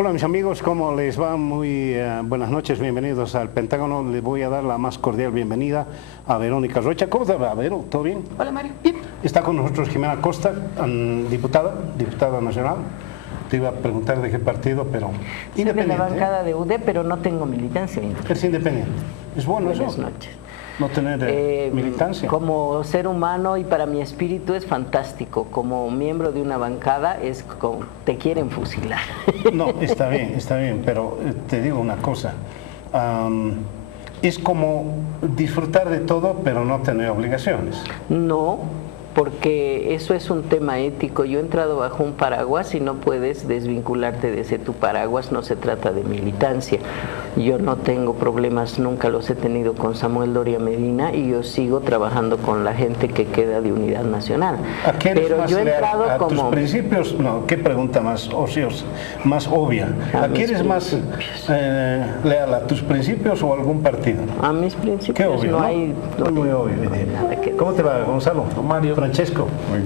Hola mis amigos, ¿cómo les va? Muy buenas noches, bienvenidos al Pentágono. Les voy a dar la más cordial bienvenida a Verónica Rocha. ¿Cómo te va, Vero? ¿Todo bien? Hola Mario, bien. Está con nosotros Jimena Costa, diputada nacional. Te iba a preguntar de qué partido, pero Siempre en la bancada de UD, pero no tengo militancia. Es independiente. Es bueno eso. Buenas noches. No tener militancia. Como ser humano y para mi espíritu es fantástico. Como miembro de una bancada es como te quieren fusilar. No, está bien, pero te digo una cosa. Es como disfrutar de todo, pero no tener obligaciones. No, porque eso es un tema ético. Yo he entrado bajo un paraguas y no puedes desvincularte de ese tu paraguas. No se trata de militancia. Yo no tengo problemas, nunca los he tenido con Samuel Doria Medina y yo sigo trabajando con la gente que queda de Unidad Nacional. ¿A qué eres Pero más yo he leal? entrado ¿A tus como principios? No, ¿qué pregunta más ociosa, más obvia? ¿A qué eres más leal? ¿A tus principios o a algún partido? a mis Qué principios obvio, no ¿no? hay Muy obvio. nada que ¿Cómo te va, Gonzalo? Mario. Francesco. Muy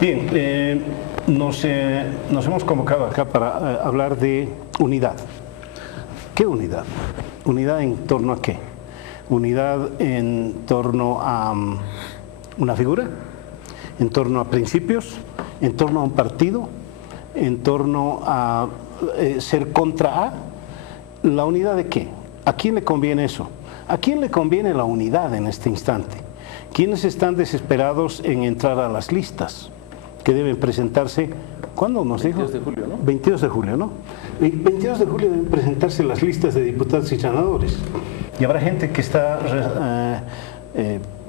bien, Bien, nos hemos convocado acá para hablar de unidad. ¿Qué unidad? ¿Unidad en torno a qué? ¿Unidad en torno a una figura? ¿En torno a principios? ¿En torno a un partido? ¿En torno a ser contra A? ¿La unidad de qué? ¿A quién le conviene eso? ¿A quién le conviene la unidad en este instante? ¿Quiénes están desesperados en entrar a las listas que deben presentarse? ¿Cuándo nos dijo? 22 de julio, ¿no? 22 de julio, ¿no? El 22 de julio deben presentarse las listas de diputados y senadores. Y habrá gente que está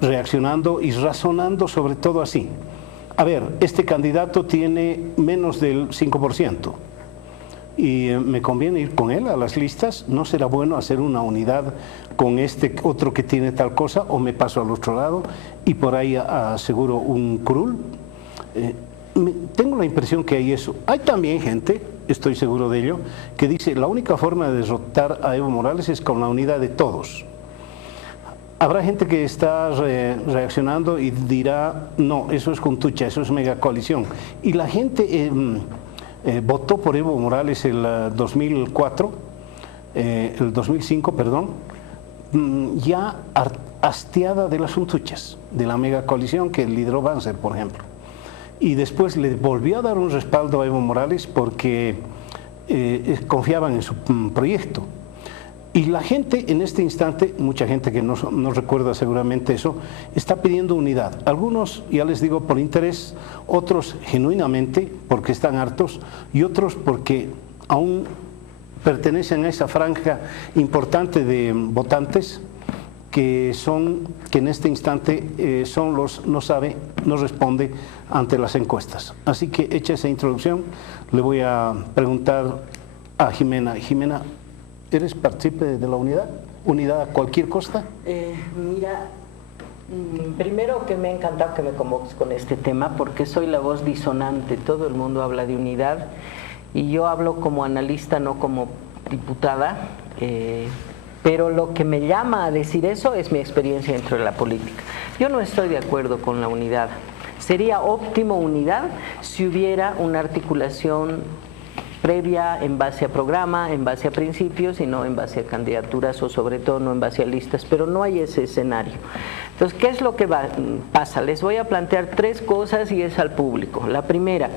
reaccionando y razonando sobre todo así. A ver, este candidato tiene menos del 5%. Y me conviene ir con él a las listas. ¿No será bueno hacer una unidad con este otro que tiene tal cosa, o me paso al otro lado y por ahí aseguro un curul? Tengo la impresión que hay eso. Hay también gente, estoy seguro de ello, que dice la única forma de derrotar a Evo Morales es con la unidad de todos. Habrá gente que está reaccionando y dirá, no, eso es juntucha, eso es megacoalición. Y la gente votó por Evo Morales el 2005, perdón, ya hastiada de las juntuchas, de la megacoalición que lideró Banzer, por ejemplo. Y después le volvió a dar un respaldo a Evo Morales porque confiaban en su proyecto. Y la gente en este instante, mucha gente que no recuerda seguramente eso, está pidiendo unidad. Algunos, ya les digo, por interés, otros genuinamente porque están hartos y otros porque aún pertenecen a esa franja importante de votantes que en este instante son los no responde ante las encuestas. Así que hecha esa introducción, le voy a preguntar a Jimena. Jimena, ¿eres partícipe de la unidad? ¿Unidad a cualquier costa? Mira, primero que me ha encantado que me convoques con este tema porque soy la voz disonante. Todo el mundo habla de unidad y yo hablo como analista, no como diputada. Pero lo que me llama a decir eso es mi experiencia dentro de la política. Yo no estoy de acuerdo con la unidad. Sería óptimo unidad si hubiera una articulación previa en base a programa, en base a principios y no en base a candidaturas o sobre todo no en base a listas, pero no hay ese escenario. Entonces, ¿qué es lo que pasa? Les voy a plantear tres cosas y es al público. La primera,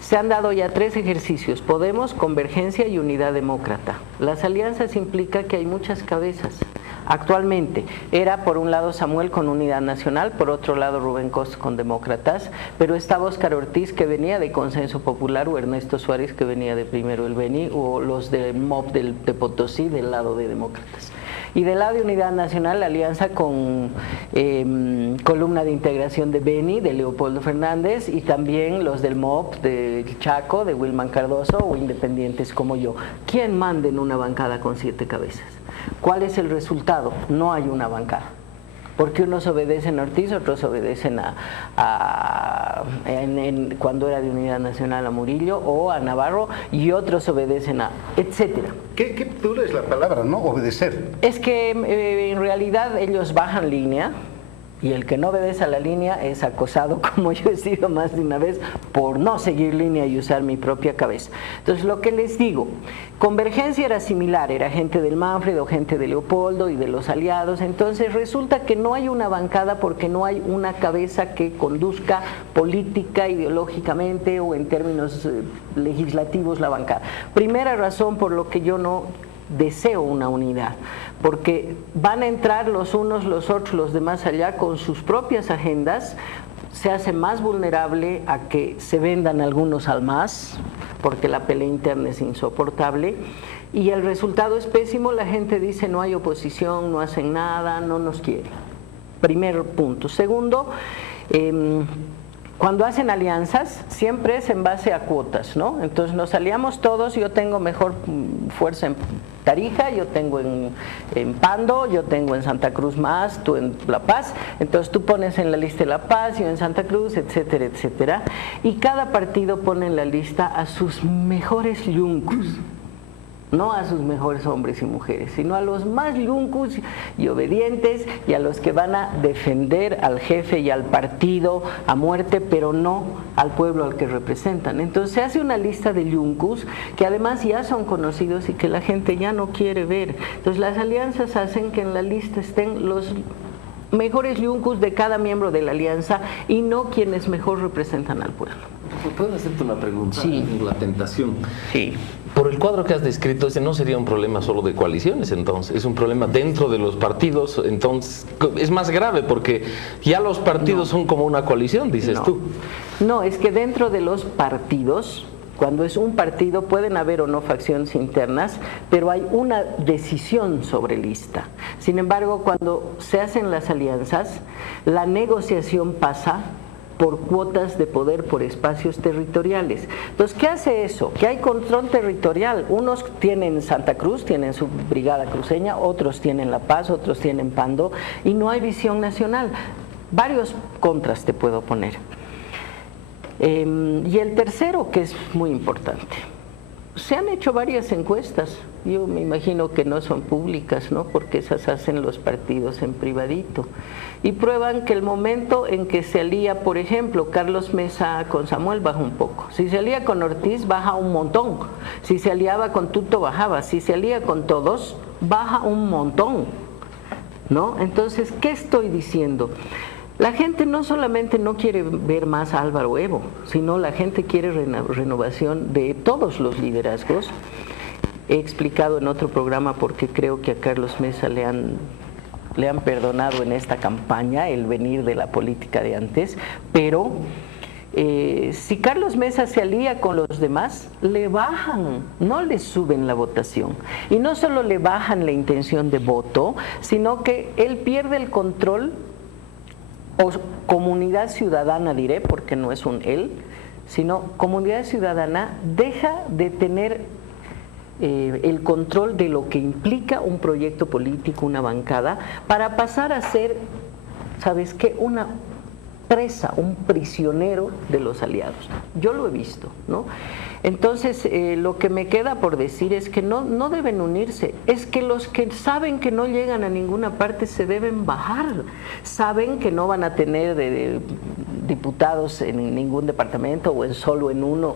se han dado ya 3 ejercicios: Podemos, Convergencia y Unidad Demócrata. Las alianzas implican que hay muchas cabezas. Actualmente era por un lado Samuel con Unidad Nacional, por otro lado Rubén Costa con Demócratas, pero estaba Óscar Ortiz que venía de Consenso Popular, o Ernesto Suárez que venía de Primero el Beni, o los de MOP de Potosí del lado de Demócratas. Y del lado de Unidad Nacional, la alianza con Columna de Integración de Beni, de Leopoldo Fernández, y también los del MOP de Chaco, de Wilman Cardoso, o independientes como yo. ¿Quién manda en una bancada con 7 cabezas? ¿Cuál es el resultado? No hay una bancada. Porque unos obedecen a Ortiz, otros obedecen cuando era de Unidad Nacional a Murillo o a Navarro, y otros obedecen a, etcétera. ¿Qué dura es la palabra, no? Obedecer. Es que en realidad ellos bajan línea Y el que no obedece a la línea es acosado, como yo he sido más de una vez, por no seguir línea y usar mi propia cabeza. Entonces, lo que les digo, Convergencia era similar, era gente del Manfred o gente de Leopoldo y de los aliados. Entonces, resulta que no hay una bancada porque no hay una cabeza que conduzca política, ideológicamente o en términos legislativos la bancada. Primera razón por lo que yo no deseo una unidad, porque van a entrar los unos, los otros, los demás allá con sus propias agendas, se hace más vulnerable a que se vendan algunos al MAS, porque la pelea interna es insoportable, y el resultado es pésimo. La gente dice no hay oposición, no hacen nada, no nos quiere. Primer punto. Segundo, cuando hacen alianzas, siempre es en base a cuotas, ¿no? Entonces nos aliamos todos, yo tengo mejor fuerza en Tarija, yo tengo en Pando, yo tengo en Santa Cruz más, tú en La Paz, entonces tú pones en la lista de La Paz, yo en Santa Cruz, etcétera, etcétera. Y cada partido pone en la lista a sus mejores yuncos. No a sus mejores hombres y mujeres, sino a los más yuncos y obedientes y a los que van a defender al jefe y al partido a muerte, pero no al pueblo al que representan. Entonces se hace una lista de yuncos que además ya son conocidos y que la gente ya no quiere ver. Entonces las alianzas hacen que en la lista estén los mejores yuncos de cada miembro de la alianza y no quienes mejor representan al pueblo. ¿Puedo hacerte una pregunta? Sí. La tentación. Sí. Por el cuadro que has descrito, ese no sería un problema solo de coaliciones, entonces, es un problema dentro de los partidos, entonces es más grave porque ya los partidos son como una coalición, dices tú. No, es que dentro de los partidos, cuando es un partido pueden haber o no facciones internas, pero hay una decisión sobre lista. Sin embargo, cuando se hacen las alianzas, la negociación pasa por cuotas de poder, por espacios territoriales. Entonces, ¿qué hace eso? Que hay control territorial. Unos tienen Santa Cruz, tienen su brigada cruceña, otros tienen La Paz, otros tienen Pando, y no hay visión nacional. Varios contras te puedo poner. Y el tercero, que es muy importante. Se han hecho varias encuestas, yo me imagino que no son públicas, ¿no? Porque esas hacen los partidos en privadito, y prueban que el momento en que se alía, por ejemplo, Carlos Mesa con Samuel baja un poco, si se alía con Ortiz baja un montón, si se aliaba con Tuto bajaba, si se alía con todos baja un montón, ¿no? Entonces, ¿qué estoy diciendo? La gente no solamente no quiere ver más a Álvaro Evo, sino la gente quiere renovación de todos los liderazgos. He explicado en otro programa porque creo que a Carlos Mesa le han perdonado en esta campaña el venir de la política de antes, pero si Carlos Mesa se alía con los demás, le bajan, no le suben la votación. Y no solo le bajan la intención de voto, sino que él pierde el control, o comunidad ciudadana diré, porque no es un él, sino comunidad ciudadana deja de tener el control de lo que implica un proyecto político, una bancada, para pasar a ser, ¿sabes qué?, una presa, un prisionero de los aliados. Yo lo he visto, ¿no? Entonces, lo que me queda por decir es que no deben unirse, es que los que saben que no llegan a ninguna parte se deben bajar, saben que no van a tener diputados en ningún departamento o solo en uno.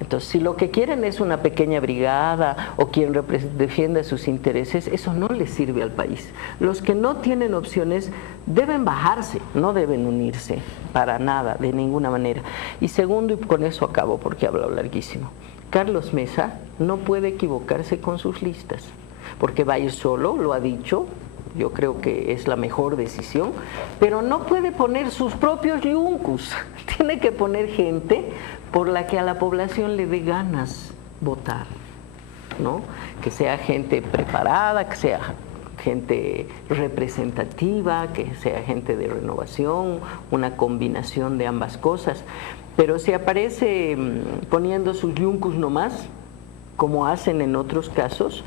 Entonces, si lo que quieren es una pequeña brigada o quien defienda sus intereses, eso no les sirve al país. Los que no tienen opciones deben bajarse, no deben unirse para nada, de ninguna manera. Y segundo, y con eso acabo porque he hablado larguísimo, Carlos Mesa no puede equivocarse con sus listas, porque va a ir solo, lo ha dicho. Yo creo que es la mejor decisión, pero no puede poner sus propios yuncos, tiene que poner gente por la que a la población le dé ganas votar, ¿no? Que sea gente preparada, que sea gente representativa, que sea gente de renovación, una combinación de ambas cosas. Pero si aparece poniendo sus yuncos nomás, como hacen en otros casos,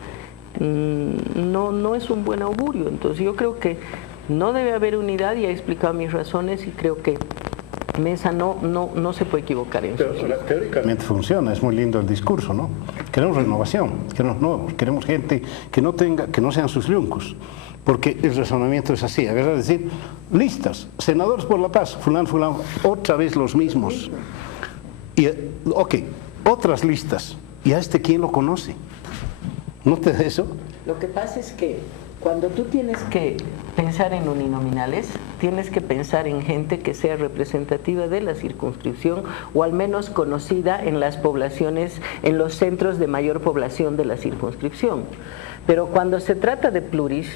no es un buen augurio. Entonces yo creo que no debe haber unidad y he explicado mis razones y creo que Mesa no se puede equivocar en eso. Teóricamente funciona, es muy lindo el discurso, ¿no? Queremos renovación, queremos gente que no sean sus yuncos. porque el razonamiento es así, agarrar decir, listas, senadores por la paz, fulano, fulano, otra vez los mismos. Y, ok, otras listas, ¿y a este quién lo conoce? ¿No te da eso? Lo que pasa es que cuando tú tienes que pensar en uninominales, tienes que pensar en gente que sea representativa de la circunscripción o al menos conocida en las poblaciones, en los centros de mayor población de la circunscripción. Pero cuando se trata de pluris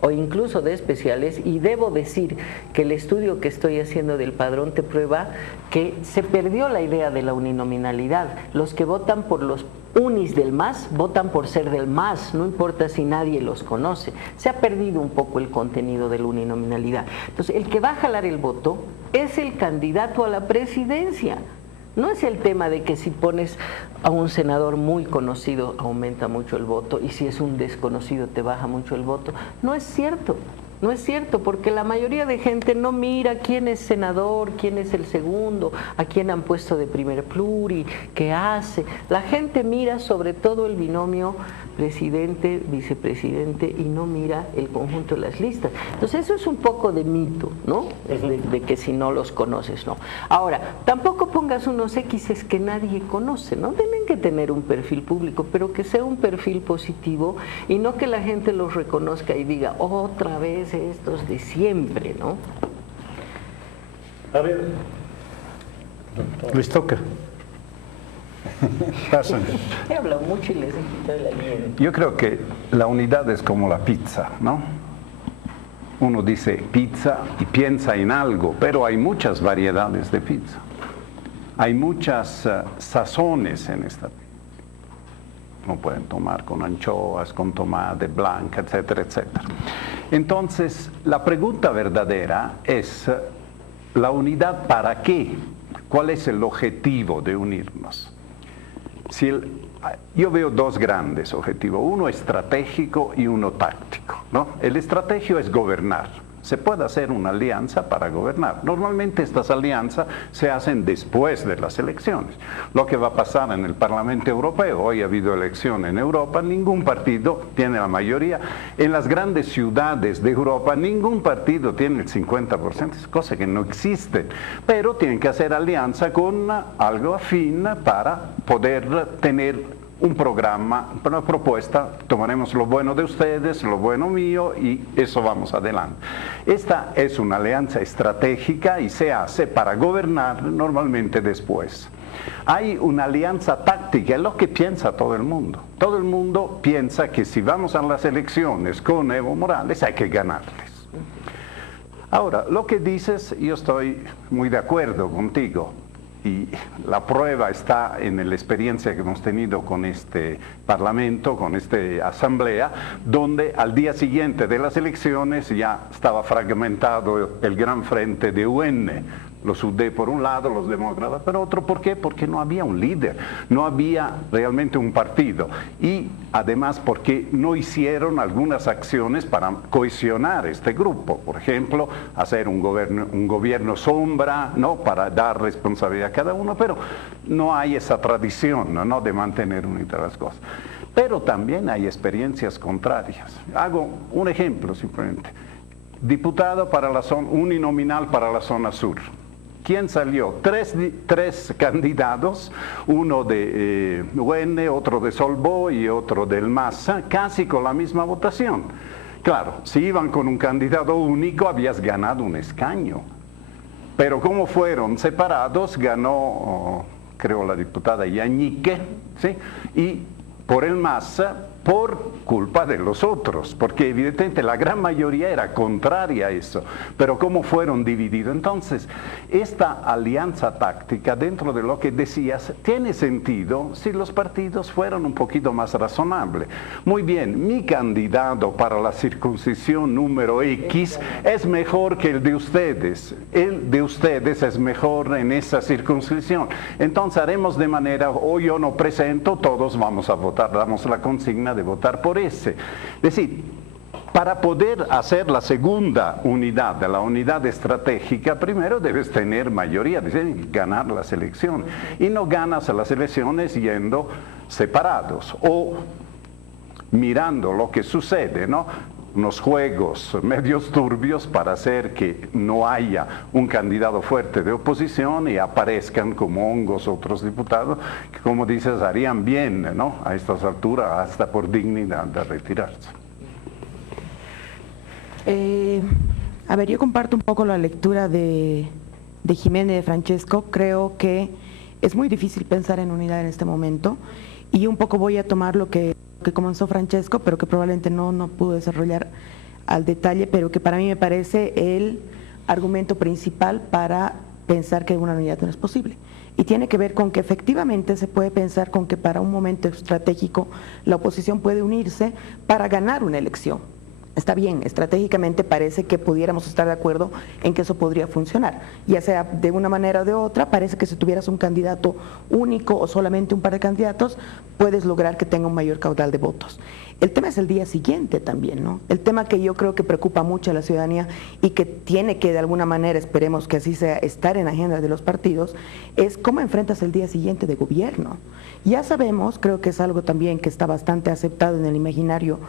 o incluso de especiales, y debo decir que el estudio que estoy haciendo del padrón te prueba que se perdió la idea de la uninominalidad. Los que votan por los unis del MAS votan por ser del MAS, no importa si nadie los conoce. Se ha perdido un poco el contenido de la uninominalidad. Entonces, el que va a jalar el voto es el candidato a la presidencia. No es el tema de que si pones a un senador muy conocido aumenta mucho el voto y si es un desconocido te baja mucho el voto. No es cierto. No es cierto, porque la mayoría de gente no mira quién es senador, quién es el segundo, a quién han puesto de primer pluri, qué hace. La gente mira sobre todo el binomio presidente, vicepresidente y no mira el conjunto de las listas. Entonces eso es un poco de mito, ¿no? De que si no los conoces, no. Ahora, tampoco pongas unos X's que nadie conoce, ¿no? Tienen que tener un perfil público, pero que sea un perfil positivo y no que la gente los reconozca y diga, otra vez estos de siempre, ¿no? A ver, les toca. Pasan. He hablado mucho y les he quitado la línea. Yo creo que la unidad es como la pizza, ¿no? Uno dice pizza y piensa en algo, pero hay muchas variedades de pizza. Hay muchas sazones en esta pizza. No pueden tomar con anchoas, con tomate blanca, etcétera, etcétera. Entonces, la pregunta verdadera es, ¿la unidad para qué? ¿Cuál es el objetivo de unirnos? Yo veo dos grandes objetivos, uno estratégico y uno táctico, ¿no? El estratégico es gobernar. Se puede hacer una alianza para gobernar. Normalmente estas alianzas se hacen después de las elecciones. Lo que va a pasar en el Parlamento Europeo, hoy ha habido elección en Europa, ningún partido tiene la mayoría. En las grandes ciudades de Europa, ningún partido tiene el 50%, es cosa que no existe. Pero tienen que hacer alianza con algo afín para poder tener un programa, una propuesta, tomaremos lo bueno de ustedes, lo bueno mío y eso vamos adelante. Esta es una alianza estratégica y se hace para gobernar normalmente después. Hay una alianza táctica, es lo que piensa todo el mundo. Todo el mundo piensa que si vamos a las elecciones con Evo Morales hay que ganarles. Ahora, lo que dices, yo estoy muy de acuerdo contigo. Y la prueba está en la experiencia que hemos tenido con este Parlamento, con esta Asamblea, donde al día siguiente de las elecciones ya estaba fragmentado el gran frente de UN. Los UD por un lado, los demócratas por otro. ¿Por qué? Porque no había un líder, no había realmente un partido. Y además porque no hicieron algunas acciones para cohesionar este grupo. Por ejemplo, hacer un gobierno sombra, ¿no? Para dar responsabilidad a cada uno. Pero no hay esa tradición, ¿no? De mantener unidas las cosas. Pero también hay experiencias contrarias. Hago un ejemplo simplemente. Diputado para la zona, uninominal para la zona sur. ¿Quién salió? Tres candidatos, uno de UN, otro de Solvó y otro del MAS, casi con la misma votación. Claro, si iban con un candidato único, habías ganado un escaño. Pero como fueron separados, ganó, creo, la diputada Yañique, ¿sí? Y por el MAS, por culpa de los otros, porque evidentemente la gran mayoría era contraria a eso, pero cómo fueron divididos. Entonces, esta alianza táctica, dentro de lo que decías, tiene sentido si los partidos fueran un poquito más razonables. Muy bien, mi candidato para la circuncisión número X es mejor que el de ustedes es mejor en esa circunscripción. Entonces haremos de manera, o yo no presento, todos vamos a votar, damos la consigna de votar por ese. Es decir, para poder hacer la segunda unidad, la unidad estratégica, primero debes tener mayoría, debes ganar las elecciones. Y no ganas las elecciones yendo separados o mirando lo que sucede, ¿no? unos juegos medios turbios para hacer que no haya un candidato fuerte de oposición y aparezcan como hongos otros diputados que, como dices, harían bien, ¿no?, a estas alturas, hasta por dignidad, de retirarse. A ver, yo comparto un poco la lectura de Jimena y de Francesco. Creo que es muy difícil pensar en unidad en este momento y un poco voy a tomar lo que comenzó Francesco, pero que probablemente no pudo desarrollar al detalle, pero que para mí me parece el argumento principal para pensar que una unidad no es posible. Y tiene que ver con que efectivamente se puede pensar con que para un momento estratégico la oposición puede unirse para ganar una elección. Está bien, estratégicamente parece que pudiéramos estar de acuerdo en que eso podría funcionar, ya sea de una manera o de otra. Parece que si tuvieras un candidato único o solamente un par de candidatos, puedes lograr que tenga un mayor caudal de votos. El tema es el día siguiente también, ¿no? El tema que yo creo que preocupa mucho a la ciudadanía y que tiene que de alguna manera, esperemos que así sea, estar en la agenda de los partidos, es cómo enfrentas el día siguiente de gobierno. Ya sabemos, creo que es algo también que está bastante aceptado en el imaginario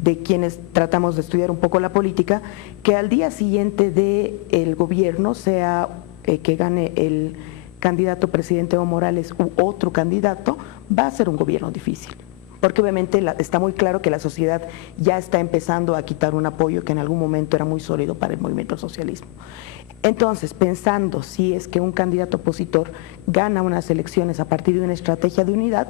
de quienes tratamos de estudiar un poco la política, que al día siguiente del gobierno, sea que gane el candidato presidente Evo Morales u otro candidato, va a ser un gobierno difícil. Porque obviamente está muy claro que la sociedad ya está empezando a quitar un apoyo que en algún momento era muy sólido para el movimiento al socialismo. Entonces, pensando si es que un candidato opositor gana unas elecciones a partir de una estrategia de unidad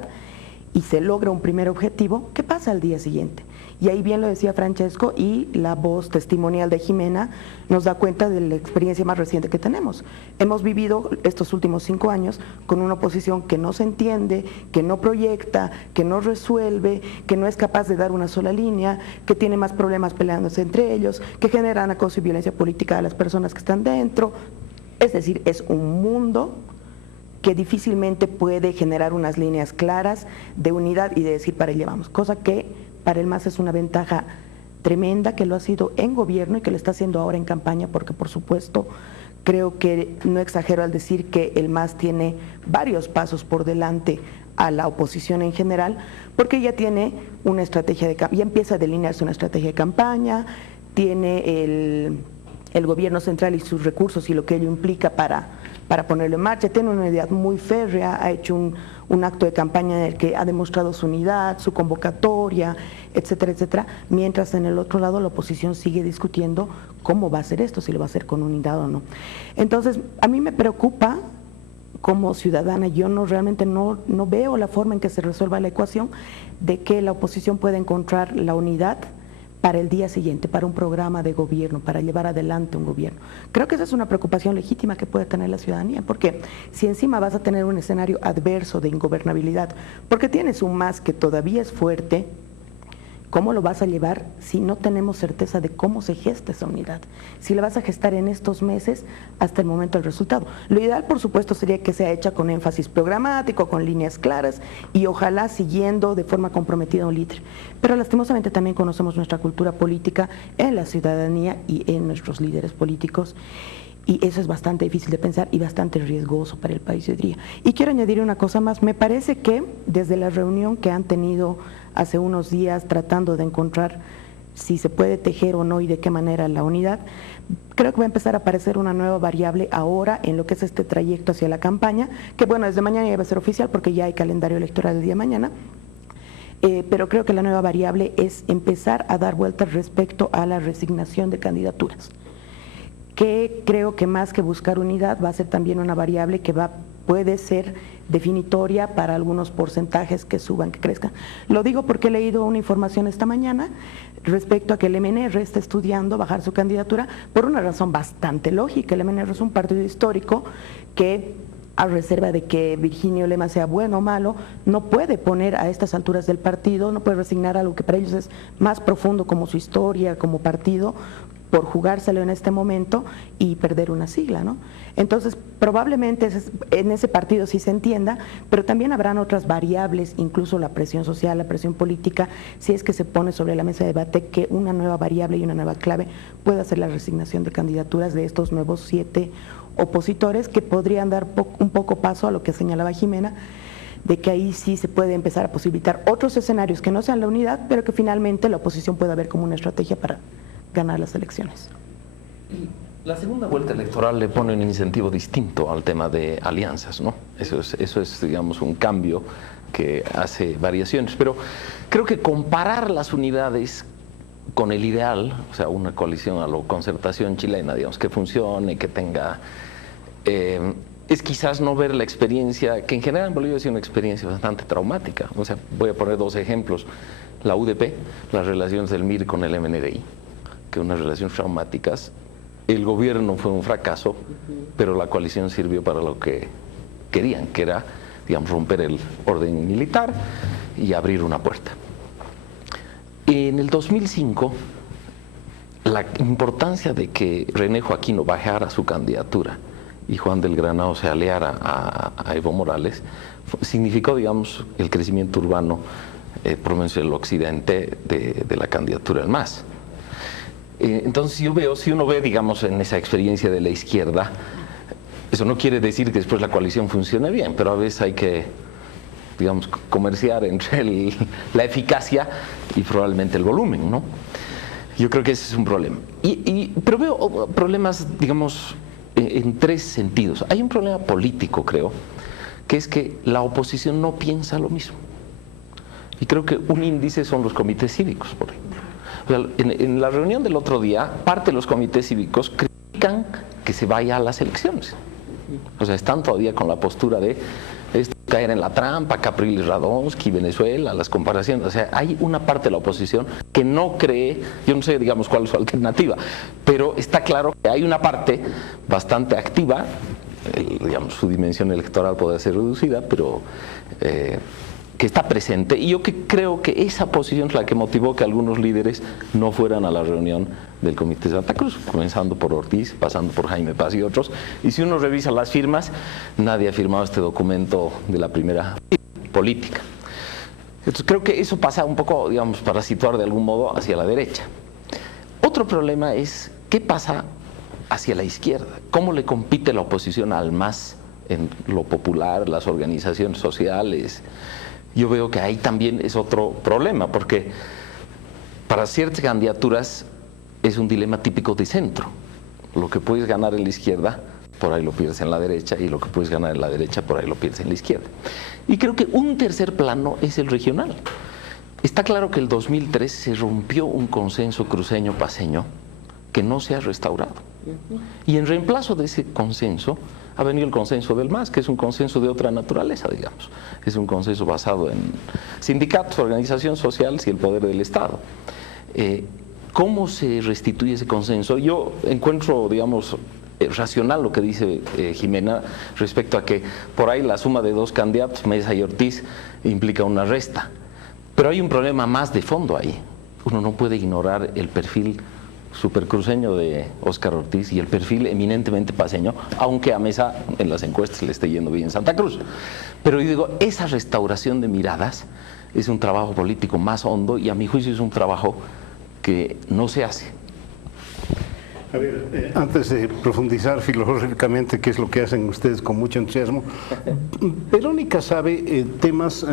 y se logra un primer objetivo, ¿qué pasa al día siguiente? Y ahí bien lo decía Francesco, y la voz testimonial de Jimena nos da cuenta de la experiencia más reciente que tenemos. Hemos vivido estos últimos 5 años con una oposición que no se entiende, que no proyecta, que no resuelve, que no es capaz de dar una sola línea, que tiene más problemas peleándose entre ellos, que generan acoso y violencia política a las personas que están dentro. Es decir, es un mundo que difícilmente puede generar unas líneas claras de unidad y de decir para allá vamos, cosa que para el MAS es una ventaja tremenda, que lo ha sido en gobierno y que lo está haciendo ahora en campaña, porque por supuesto creo que no exagero al decir que el MAS tiene varios pasos por delante a la oposición en general, porque ya tiene una estrategia ya empieza a delinearse una estrategia de campaña, tiene el gobierno central y sus recursos y lo que ello implica para ponerlo en marcha, tiene una idea muy férrea, ha hecho un acto de campaña en el que ha demostrado su unidad, su convocatoria, etcétera, etcétera, mientras en el otro lado la oposición sigue discutiendo cómo va a hacer esto, si lo va a hacer con unidad o no. Entonces, a mí me preocupa como ciudadana, yo realmente no veo la forma en que se resuelva la ecuación de que la oposición pueda encontrar la unidad para el día siguiente, para un programa de gobierno, para llevar adelante un gobierno. Creo que esa es una preocupación legítima que puede tener la ciudadanía, porque si encima vas a tener un escenario adverso de ingobernabilidad, porque tienes un MAS que todavía es fuerte, ¿cómo lo vas a llevar si no tenemos certeza de cómo se gesta esa unidad? Si la vas a gestar en estos meses hasta el momento del resultado. Lo ideal, por supuesto, sería que sea hecha con énfasis programático, con líneas claras y ojalá siguiendo de forma comprometida un líder. Pero lastimosamente también conocemos nuestra cultura política en la ciudadanía y en nuestros líderes políticos. Y eso es bastante difícil de pensar y bastante riesgoso para el país hoy día. Y quiero añadir una cosa más. Me parece que desde la reunión que han tenido hace unos días tratando de encontrar si se puede tejer o no y de qué manera la unidad, creo que va a empezar a aparecer una nueva variable ahora en lo que es este trayecto hacia la campaña, que bueno, desde mañana ya va a ser oficial porque ya hay calendario electoral el día de mañana. Pero creo que la nueva variable es empezar a dar vueltas respecto a la resignación de candidaturas, que creo que más que buscar unidad va a ser también una variable que puede ser definitoria para algunos porcentajes que suban, que crezcan. Lo digo porque he leído una información esta mañana respecto a que el MNR está estudiando bajar su candidatura por una razón bastante lógica. El MNR es un partido histórico que, a reserva de que Virginio Lema sea bueno o malo, no puede poner a estas alturas del partido, no puede resignar algo que para ellos es más profundo como su historia, como partido, por jugárselo en este momento y perder una sigla, ¿no? Entonces, probablemente en ese partido sí se entienda, pero también habrán otras variables, incluso la presión social, la presión política, si es que se pone sobre la mesa de debate que una nueva variable y una nueva clave pueda ser la resignación de candidaturas de estos nuevos 7 opositores que podrían dar un poco paso a lo que señalaba Jimena, de que ahí sí se puede empezar a posibilitar otros escenarios que no sean la unidad, pero que finalmente la oposición pueda ver como una estrategia para ganar las elecciones. La segunda vuelta electoral le pone un incentivo distinto al tema de alianzas, ¿no? Eso es, digamos, un cambio que hace variaciones. Pero creo que comparar las unidades con el ideal, o sea, una coalición a la concertación chilena, digamos, que funcione, que tenga... es quizás no ver la experiencia, que en general en Bolivia ha sido una experiencia bastante traumática. O sea, voy a poner dos ejemplos. La UDP, las relaciones del MIR con el MNDI, que unas relaciones traumáticas. El gobierno fue un fracaso, pero la coalición sirvió para lo que querían, que era, digamos, romper el orden militar y abrir una puerta. En el 2005, la importancia de que René Joaquino bajara su candidatura y Juan del Granado se aliara a Evo Morales, significó, digamos, el crecimiento urbano, por lo menos en el occidente, de la candidatura del MAS. Entonces yo veo, si uno ve, digamos, en esa experiencia de la izquierda, eso no quiere decir que después la coalición funcione bien, pero a veces hay que, digamos, comerciar entre la eficacia y probablemente el volumen, ¿no? Yo creo que ese es un problema. Pero veo problemas, digamos, en tres sentidos. Hay un problema político, creo, que es que la oposición no piensa lo mismo. Y creo que un índice son los comités cívicos, por ejemplo. O sea, en la reunión del otro día, parte de los comités cívicos critican que se vaya a las elecciones. O sea, están todavía con la postura de caer en la trampa, Capriles Radonsky, Venezuela, las comparaciones. O sea, hay una parte de la oposición que no cree, yo no sé, digamos, cuál es su alternativa, pero está claro que hay una parte bastante activa, digamos, su dimensión electoral puede ser reducida, pero que está presente, y yo creo que esa posición es la que motivó que algunos líderes no fueran a la reunión del Comité de Santa Cruz, comenzando por Ortiz, pasando por Jaime Paz y otros. Y si uno revisa las firmas, nadie ha firmado este documento de la primera política. Entonces creo que eso pasa un poco, digamos, para situar de algún modo hacia la derecha. Otro problema es qué pasa hacia la izquierda, cómo le compite la oposición al MAS en lo popular, las organizaciones sociales. Yo veo que ahí también es otro problema, porque para ciertas candidaturas es un dilema típico de centro. Lo que puedes ganar en la izquierda, por ahí lo pierdes en la derecha, y lo que puedes ganar en la derecha, por ahí lo pierdes en la izquierda. Y creo que un tercer plano es el regional. Está claro que el 2003 se rompió un consenso cruceño-paceño que no se ha restaurado. Y en reemplazo de ese consenso ha venido el consenso del MAS, que es un consenso de otra naturaleza, digamos. Es un consenso basado en sindicatos, organizaciones sociales y el poder del Estado. ¿Cómo se restituye ese consenso? Yo encuentro, digamos, racional lo que dice Jimena respecto a que por ahí la suma de dos candidatos, Mesa y Ortiz, implica una resta. Pero hay un problema más de fondo ahí. Uno no puede ignorar el perfil supercruceño de Óscar Ortiz y el perfil eminentemente paceño, aunque a Mesa en las encuestas le esté yendo bien en Santa Cruz. Pero yo digo, esa restauración de miradas es un trabajo político más hondo y a mi juicio es un trabajo que no se hace. A ver, antes de profundizar filosóficamente qué es lo que hacen ustedes con mucho entusiasmo, Verónica sabe temas,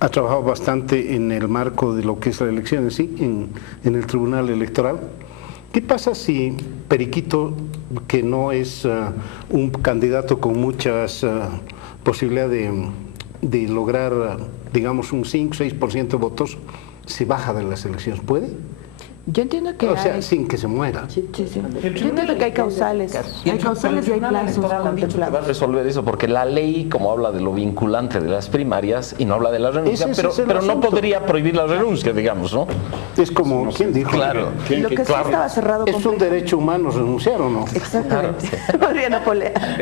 ha trabajado bastante en el marco de lo que es la elección en sí, en el Tribunal Electoral. ¿Qué pasa si Periquito, que no es un candidato con muchas posibilidades de lograr, digamos, un 5-6% de votos, se baja de las elecciones? ¿Puede? Yo entiendo que sea, sin que se muera. Sí. Yo entiendo que hay causales. Hay causales y hay plazos contemplados. Va a resolver eso porque la ley, como habla de lo vinculante de las primarias y no habla de la renuncia, pero no podría prohibir la renuncia, digamos, ¿no? Es como, ¿quién dijo? Claro. Lo que sí estaba cerrado. ¿Es un derecho humano renunciar o no? Exactamente. Podrían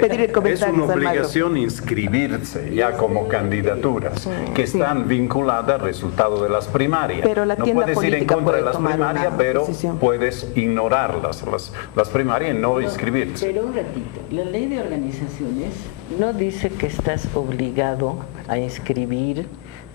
pedir el comentario. Es una obligación inscribirse ya como candidaturas que están vinculadas al resultado de las primarias. Pero la no tienda puedes ir en política contra de las puede tomar primarias, pero puedes ignorarlas, las primarias y no inscribirse. Pero un ratito, la ley de organizaciones no dice que estás obligado a inscribir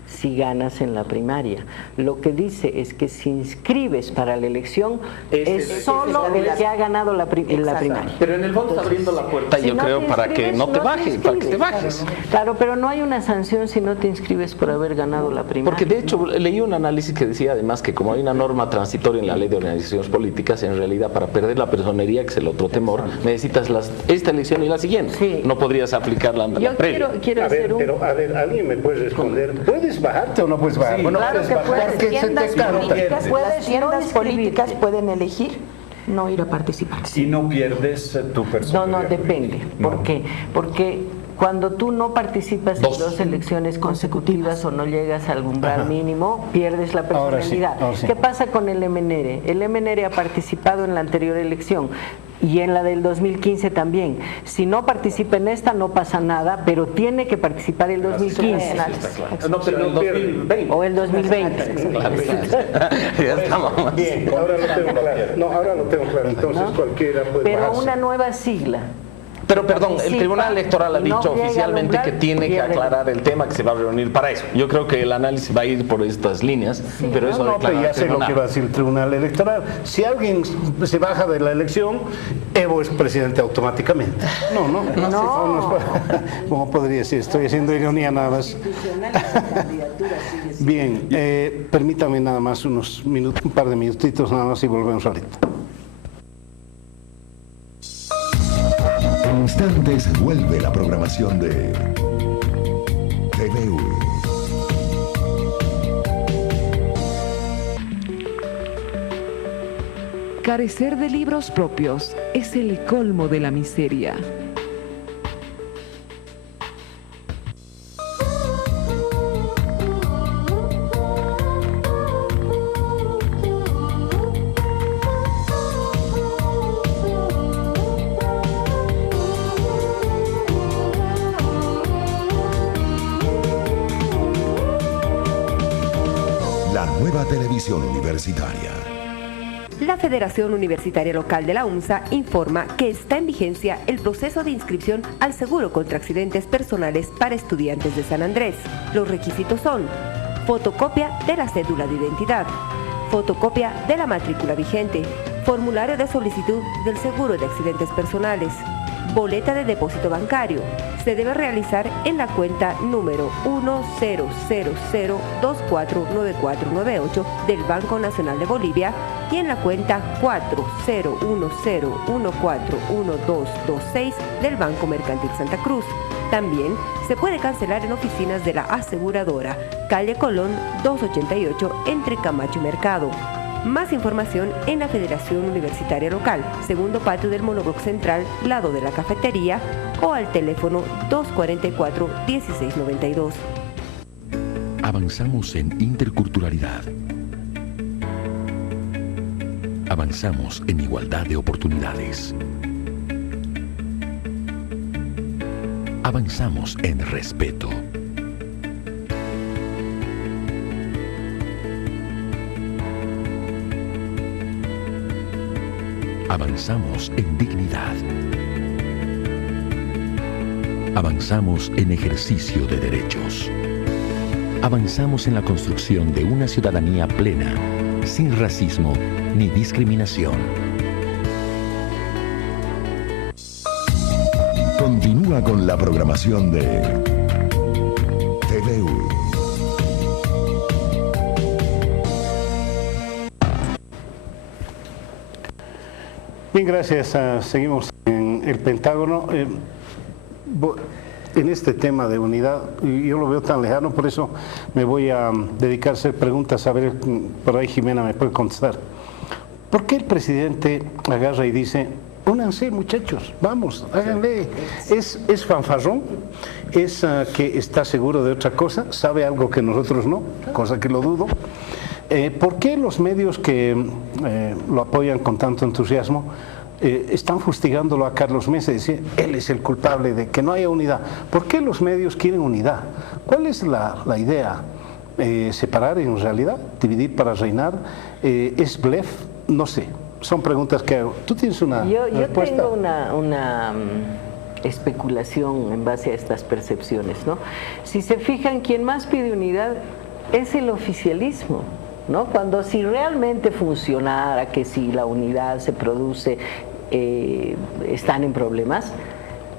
si ganas en la primaria. Lo que dice es que si inscribes para la elección es solo el que ha ganado la primaria. Pero en el fondo está abriendo la puerta, Si yo no creo, te para que inscribes, no te bajes, para que te bajes. Claro, pero no hay una sanción si no te inscribes por haber ganado la primaria. Porque de hecho leí un análisis que decía además que como hay una norma transitoria en la ley de organizaciones políticas, en realidad para perder la personería, que es el otro temor, necesitas esta elección y la siguiente. Sí. No podrías aplicar la Yo previa. quiero hacer un... Pero a ver, alguien me puede responder, ¿puedes bajarte o no puedes bajar? Bueno, claro que puedes. Porque se te canta. Puedes tiendas no políticas inscribirte. pueden elegir no ir a participar. Y no pierdes tu personalidad. No, depende. ¿Por qué? Porque cuando tú no participas en 2 elecciones consecutivas o no llegas al umbral mínimo, pierdes la Ahora sí, personalidad. ahora sí. ¿Qué pasa con el MNR? El MNR ha participado en la anterior elección y en la del 2015 también. Si no participa en esta no pasa nada, pero tiene que participar el 2015 No, pero el 2020. o el 2020. Ya estamos. Bien, ahora lo tengo claro. No, ahora lo tengo claro. Entonces ¿No? cualquiera puede Pero bajarse. una nueva sigla. Pero perdón, el Participa Tribunal Electoral ha y no dicho llega al oficialmente umbral, que tiene que pierde. aclarar el tema, que se va a reunir para eso. Yo creo que el análisis va a ir por estas líneas, pero eso No, pero declara ya el sé lo tribunal. que va a decir el Tribunal Electoral. Si alguien se baja de la elección, Evo es presidente automáticamente. No. ¿Cómo podría decir? Estoy haciendo ironía nada más. Bien, permítame nada más un par de minutitos nada más y volvemos ahorita. En instantes vuelve la programación de TVU. Carecer de libros propios es el colmo de la miseria. La nueva televisión universitaria. La Federación Universitaria Local de la UNSA informa que está en vigencia el proceso de inscripción al seguro contra accidentes personales para estudiantes de San Andrés. Los requisitos son: fotocopia de la cédula de identidad, fotocopia de la matrícula vigente, formulario de solicitud del seguro de accidentes personales, boleta de depósito bancario. Se debe realizar en la cuenta número 1000249498 del Banco Nacional de Bolivia y en la cuenta 4010141226 del Banco Mercantil Santa Cruz. También se puede cancelar en oficinas de la aseguradora, calle Colón 288 entre Camacho y Mercado. Más información en la Federación Universitaria Local, segundo patio del Monobloc Central, lado de la cafetería, o al teléfono 244-1692. Avanzamos en interculturalidad. Avanzamos en igualdad de oportunidades. Avanzamos en respeto. Avanzamos en dignidad. Avanzamos en ejercicio de derechos. Avanzamos en la construcción de una ciudadanía plena, sin racismo ni discriminación. Continúa con la programación de TVU. Bien, gracias. Seguimos en el Pentágono. En este tema de unidad, y yo lo veo tan lejano, por eso me voy a dedicar a hacer preguntas, a ver, por ahí Jimena me puede contestar. ¿Por qué el presidente agarra y dice, únanse muchachos, vamos, háganle? ¿Es fanfarrón? ¿Es que está seguro de otra cosa? ¿Sabe algo que nosotros no? Cosa que lo dudo. ¿Por qué los medios que lo apoyan con tanto entusiasmo están fustigándolo a Carlos Mesa y dicen, él es el culpable de que no haya unidad? ¿Por qué los medios quieren unidad? ¿Cuál es la idea? ¿Separar en realidad? ¿Dividir para reinar? ¿Es blef? No sé. Son preguntas que hago. ¿Tú tienes una Yo respuesta? tengo especulación en base a estas percepciones, ¿no? Si se fijan, quien más pide unidad es el oficialismo, ¿no? Cuando si realmente funcionara, que si la unidad se produce, están en problemas,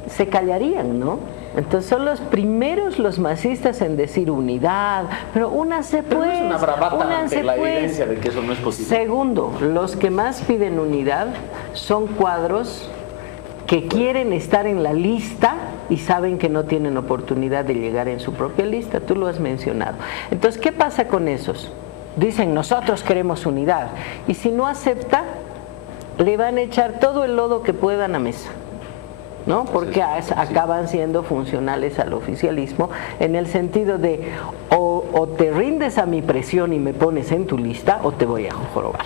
se callarían, ¿no? Entonces son los primeros los masistas en decir unidad, pero únanse pues. Pero no es una bravata únanse ante la pues. evidencia de que eso no es posible. Segundo, los que más piden unidad son cuadros que quieren estar en la lista y saben que no tienen oportunidad de llegar en su propia lista. Tú lo has mencionado. Entonces, ¿qué pasa con esos? Dicen, nosotros queremos unidad. Y si no acepta, le van a echar todo el lodo que puedan a mesa, ¿no? Porque acaban siendo funcionales al oficialismo en el sentido de o te rindes a mi presión y me pones en tu lista o te voy a jorobar,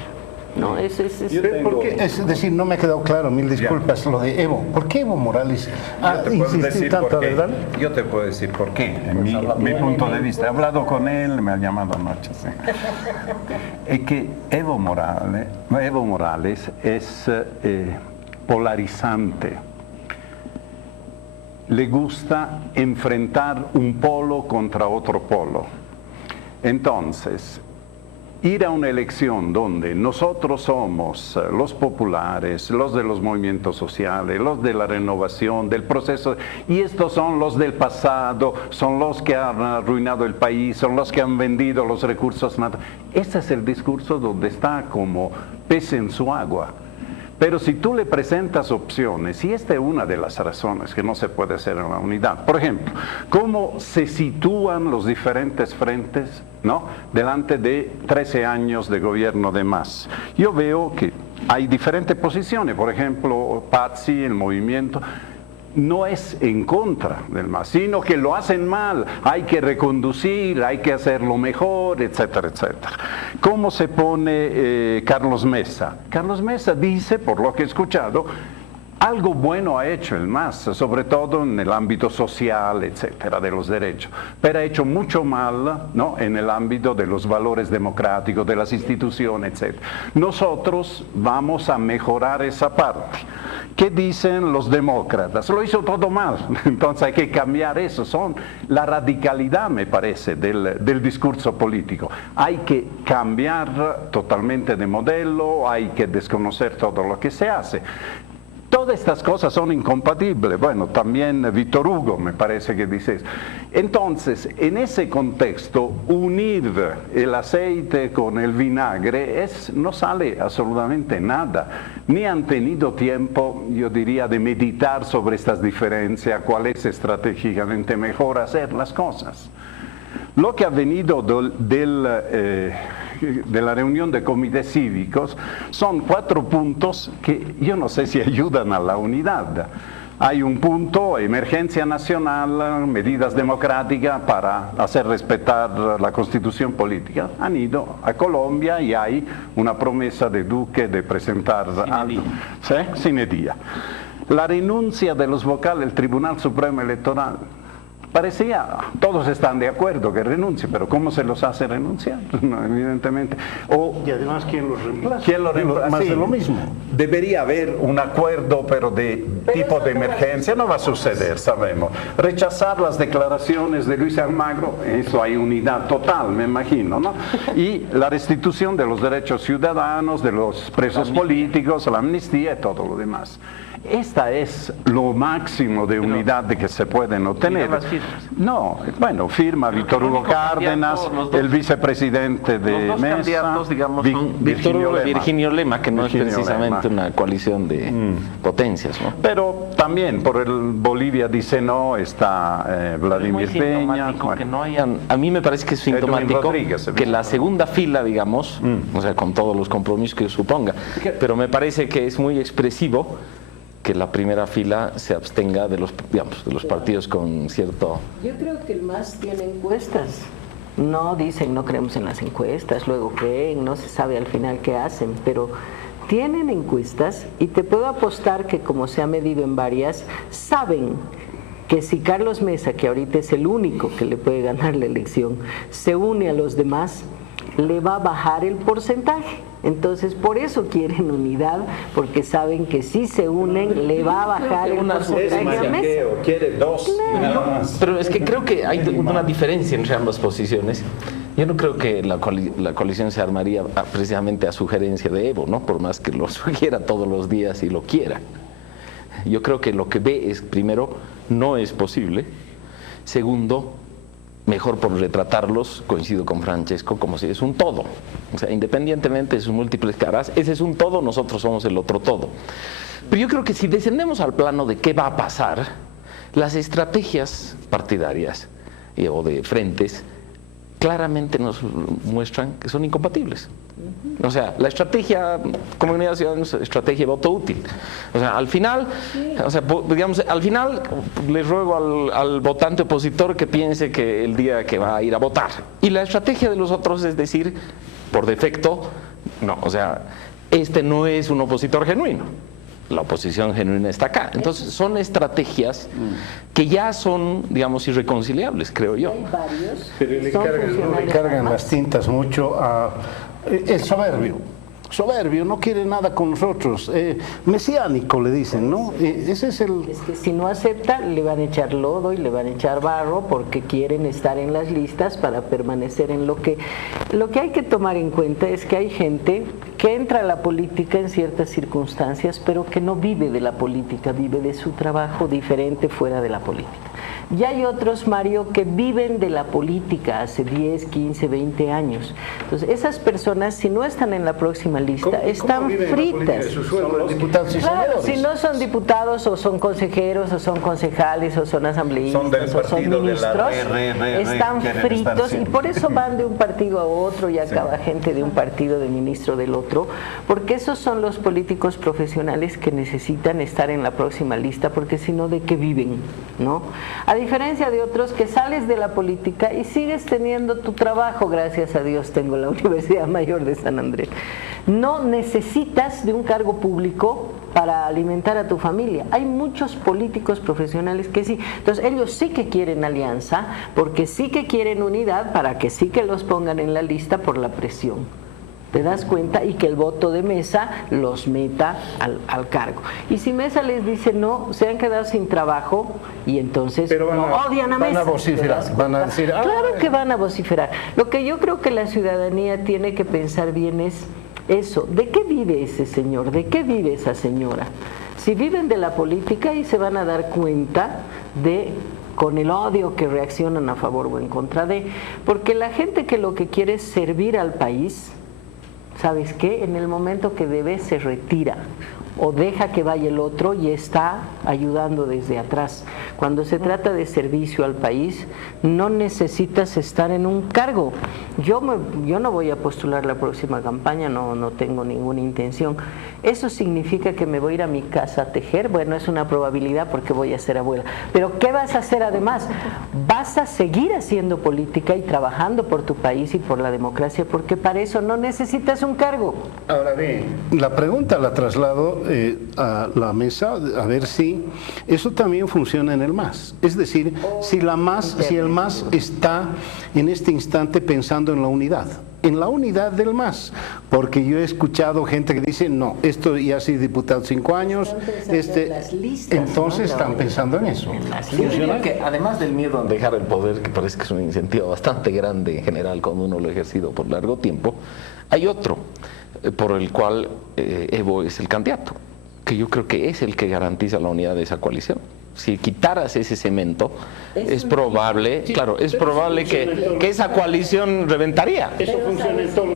¿no? Es decir, no me ha quedado claro, mil disculpas, lo de Evo. ¿Por qué Evo Morales insiste tanto, verdad? Yo te puedo decir por qué, en mi punto de vista. He hablado con él, me ha llamado anoche. ¿Sí? Es que Evo Morales es polarizante. Le gusta enfrentar un polo contra otro polo. Entonces, ir a una elección donde nosotros somos los populares, los de los movimientos sociales, los de la renovación, del proceso, y estos son los del pasado, son los que han arruinado el país, son los que han vendido los recursos naturales. Ese es el discurso donde está como pez en su agua. Pero si tú le presentas opciones, y esta es una de las razones que no se puede hacer en la unidad, por ejemplo, cómo se sitúan los diferentes frentes, ¿no?, delante de 13 años de gobierno de MAS. Yo veo que hay diferentes posiciones, por ejemplo, Pazzi, el movimiento, no es en contra del MAS, sino que lo hacen mal, hay que reconducir, hay que hacerlo mejor, etcétera, etcétera. ¿Cómo se pone Carlos Mesa? Carlos Mesa dice, por lo que he escuchado, algo bueno ha hecho el MAS, sobre todo en el ámbito social, etcétera, de los derechos, pero ha hecho mucho mal, ¿no?, en el ámbito de los valores democráticos, de las instituciones, etcétera. Nosotros vamos a mejorar esa parte. ¿Qué dicen los demócratas? Lo hizo todo mal, entonces hay que cambiar eso. Son la radicalidad, me parece, del discurso político. Hay que cambiar totalmente de modelo, hay que desconocer todo lo que se hace. Todas estas cosas son incompatibles. Bueno, también Víctor Hugo me parece que dice eso. Entonces, en ese contexto, unir el aceite con el vinagre no sale absolutamente nada. Ni han tenido tiempo, yo diría, de meditar sobre estas diferencias, cuál es estratégicamente mejor hacer las cosas. Lo que ha venido de la reunión de comités cívicos son 4 puntos que yo no sé si ayudan a la unidad. Hay un punto, emergencia nacional, medidas democráticas para hacer respetar la constitución política. Han ido a Colombia y hay una promesa de Duque de presentar algo. ¿Sí? Sine die. La renuncia de los vocales del Tribunal Supremo Electoral. Parecía, todos están de acuerdo que renuncie, pero ¿cómo se los hace renunciar? No, evidentemente. Y además, ¿quién los reemplaza? ¿Quién los reemplaza? Más sí, de lo mismo. Debería haber un acuerdo, pero de tipo de emergencia. No va a suceder, sabemos. Rechazar las declaraciones de Luis Almagro, eso hay unidad total, me imagino, ¿no? Y la restitución de los derechos ciudadanos, de los presos políticos, la amnistía y todo lo demás. Esta es lo máximo de unidad de que se pueden obtener. No, bueno, firma Víctor Hugo Cárdenas, el vicepresidente de los dos Mesa, candidatos, digamos, son Víctor Hugo y Virginio Lema, que no es precisamente una coalición de potencias, ¿no? Pero también por el Bolivia dice no, está Vladimir Peña. Que no hayan, a mí me parece que es sintomático que la segunda fila, digamos, o sea, con todos los compromisos que suponga, pero me parece que es muy expresivo que la primera fila se abstenga de los, digamos, de los partidos con cierto... Yo creo que el MAS tiene encuestas. No dicen, no creemos en las encuestas, luego creen, no se sabe al final qué hacen, pero tienen encuestas y te puedo apostar que, como se ha medido en varias, saben que si Carlos Mesa, que ahorita es el único que le puede ganar la elección, se une a los demás, le va a bajar el porcentaje. Entonces, por eso quieren unidad, porque saben que si se unen, le va a bajar el porcentaje a Mesa. Quiere dos. Pero es que creo que hay una diferencia entre ambas posiciones. Yo no creo que la coalición se armaría precisamente a sugerencia de Evo, ¿no? Por más que lo sugiera todos los días y lo quiera. Yo creo que lo que ve es, primero, no es posible. Segundo, mejor por retratarlos, coincido con Francesco, como si es un todo. O sea, independientemente de sus múltiples caras, ese es un todo, nosotros somos el otro todo. Pero yo creo que si descendemos al plano de qué va a pasar, las estrategias partidarias o de frentes claramente nos muestran que son incompatibles. O sea, la estrategia Comunidad Ciudadana es estrategia de voto útil. O sea, al final, digamos, al final les ruego al votante opositor que piense que el día que va a ir a votar. Y la estrategia de los otros es decir, por defecto, no, o sea, este no es un opositor genuino. La oposición genuina está acá. Entonces son estrategias que ya son, digamos, irreconciliables, creo yo. Hay varios. Pero le cargan las tintas mucho a el soberbio, no quiere nada con nosotros, mesiánico le dicen, ¿no? Ese es el... Es que si no acepta, le van a echar lodo y le van a echar barro porque quieren estar en las listas para permanecer en lo que hay que tomar en cuenta es que hay gente que entra a la política en ciertas circunstancias, pero que no vive de la política, vive de su trabajo diferente fuera de la política. Y hay otros, Mario, que viven de la política hace 10, 15, 20 años. Entonces, esas personas, si no están en la próxima lista, están fritas. Son los diputados y claro, senadores. si no son diputados, o son consejeros, o son concejales, o son asambleístas, o son ministros, están fritos, y por eso van de un partido a otro y acaba gente de un partido, de ministro del otro, porque esos son los políticos profesionales que necesitan estar en la próxima lista, porque si no, ¿de qué viven? ¿No? A diferencia de otros que sales de la política y sigues teniendo tu trabajo, gracias a Dios tengo la Universidad Mayor de San Andrés. No necesitas de un cargo público para alimentar a tu familia. Hay muchos políticos profesionales que sí. Entonces ellos sí que quieren alianza, porque sí que quieren unidad, para que sí que los pongan en la lista por la presión. ¿Te das cuenta? Y que el voto de Mesa los meta al cargo. Y si Mesa les dice no, se han quedado sin trabajo y entonces odian a Mesa. Van a vociferar, van a decir... Claro que van a vociferar. Lo que yo creo que la ciudadanía tiene que pensar bien es eso. ¿De qué vive ese señor? ¿De qué vive esa señora? Si viven de la política y se van a dar cuenta de... con el odio que reaccionan a favor o en contra de... Porque la gente que lo que quiere es servir al país... ¿Sabes qué? En el momento que debe se retira o deja que vaya el otro y está ayudando desde atrás. Cuando se trata de servicio al país, no necesitas estar en un cargo. Yo no voy a postular la próxima campaña, no tengo ninguna intención. ¿Eso significa que me voy a ir a mi casa a tejer? Bueno, es una probabilidad porque voy a ser abuela. Pero ¿qué vas a hacer además? Vas a seguir haciendo política y trabajando por tu país y por la democracia, porque para eso no necesitas un cargo. Ahora bien, la pregunta la traslado a la mesa, a ver si eso también funciona en el MAS. Es decir, si el MAS está en este instante pensando en la unidad del MAS, porque yo he escuchado gente que dice, no, esto ya ha sido diputado 5 años, entonces están pensando en eso. Yo diría que además del miedo a dejar el poder, que parece que es un incentivo bastante grande en general cuando uno lo ha ejercido por largo tiempo, hay otro por el cual Evo es el candidato, que yo creo que es el que garantiza la unidad de esa coalición. Si quitaras ese cemento, es probable, claro, es probable que esa coalición reventaría. Eso funciona en todo.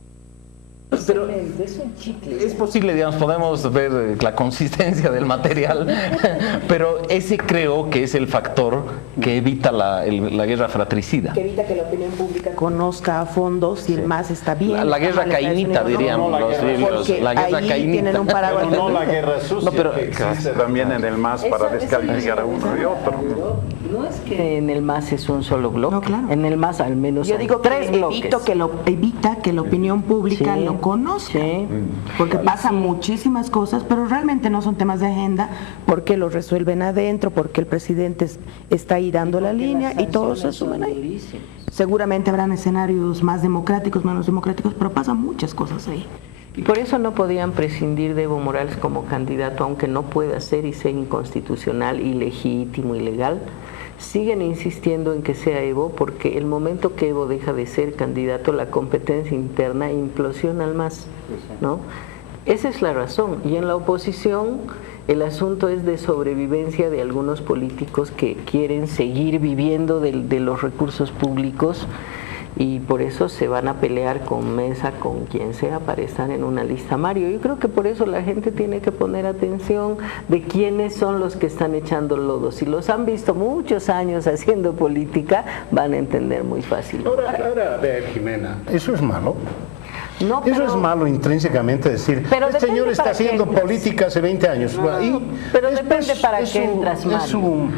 Pero es posible, digamos, podemos ver la consistencia del material, pero ese creo que es el factor que evita la guerra fratricida. Que evita que la opinión pública conozca a fondo si el MAS está bien. La guerra cainita, diríamos los libros. La guerra cainita. Tienen un paraguas. No la guerra sucia, que existe también en el MAS para descalificar a uno y otro. No es que en el MAS es un solo bloque. No, claro. En el MAS al menos yo digo 3 bloques. Evita que la opinión pública lo conozca. Sí. Porque pasan muchísimas cosas, pero realmente no son temas de agenda, porque lo resuelven adentro, porque el presidente está ahí dando la línea y todos se suben ahí. Seguramente habrán escenarios más democráticos, menos democráticos, pero pasan muchas cosas ahí. Y por eso no podían prescindir de Evo Morales como candidato, aunque no pueda ser y sea inconstitucional, ilegítimo, ilegal. Siguen insistiendo en que sea Evo, porque el momento que Evo deja de ser candidato, la competencia interna implosiona al MAS, ¿no? Esa es la razón. Y en la oposición el asunto es de sobrevivencia de algunos políticos que quieren seguir viviendo de los recursos públicos, y por eso se van a pelear con Mesa, con quien sea, para estar en una lista. Mario, yo creo que por eso la gente tiene que poner atención de quiénes son los que están echando lodo. Si los han visto muchos años haciendo política, van a entender muy fácil. Ahora, Jimena, ¿eso es malo? No, Eso es malo intrínsecamente decir, el señor está haciendo política hace 20 años. Pero depende para qué entras, Mario.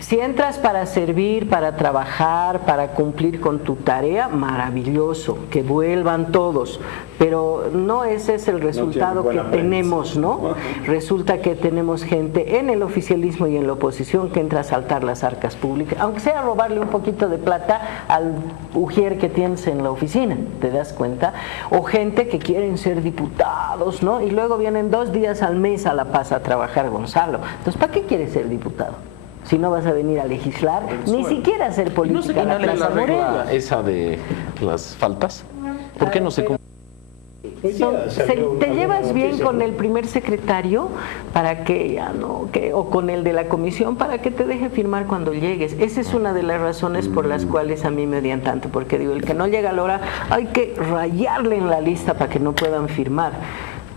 Si entras para servir, para trabajar, para cumplir con tu tarea, maravilloso, que vuelvan todos. Pero no ese es el resultado que tenemos, ¿no? Resulta que tenemos gente en el oficialismo y en la oposición que entra a saltar las arcas públicas, aunque sea robarle un poquito de plata al ujier que tienes en la oficina, ¿te das cuenta? O gente que quieren ser diputados, ¿no? Y luego vienen 2 días al mes a La Paz a trabajar, Gonzalo. Entonces, ¿para qué quieres ser diputado? Si no vas a venir a legislar, ni siquiera a hacer política. ¿No se la regla esa de las faltas? ¿Por qué no se cumple? Te llevas bien con el primer secretario para que ya no, o con el de la comisión para que te deje firmar cuando llegues. Esa es una de las razones por las cuales a mí me odian tanto, porque digo, el que no llega a la hora hay que rayarle en la lista para que no puedan firmar.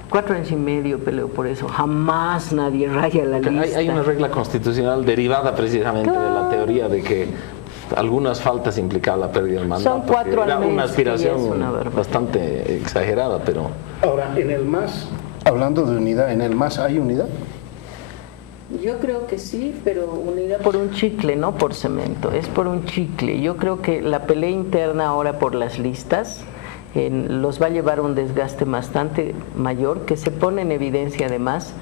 4 años y medio peleo por eso, jamás nadie raya la lista. Hay una regla constitucional derivada precisamente de la teoría de que algunas faltas implicaban la pérdida del mandato. Son 4 al mes. Una aspiración bastante exagerada, pero... Ahora, en el MAS, hablando de unidad, ¿en el MAS hay unidad? Yo creo que sí, pero unidad por un chicle, no por cemento, es por un chicle. Yo creo que la pelea interna ahora por las listas los va a llevar a un desgaste bastante mayor, que se pone en evidencia además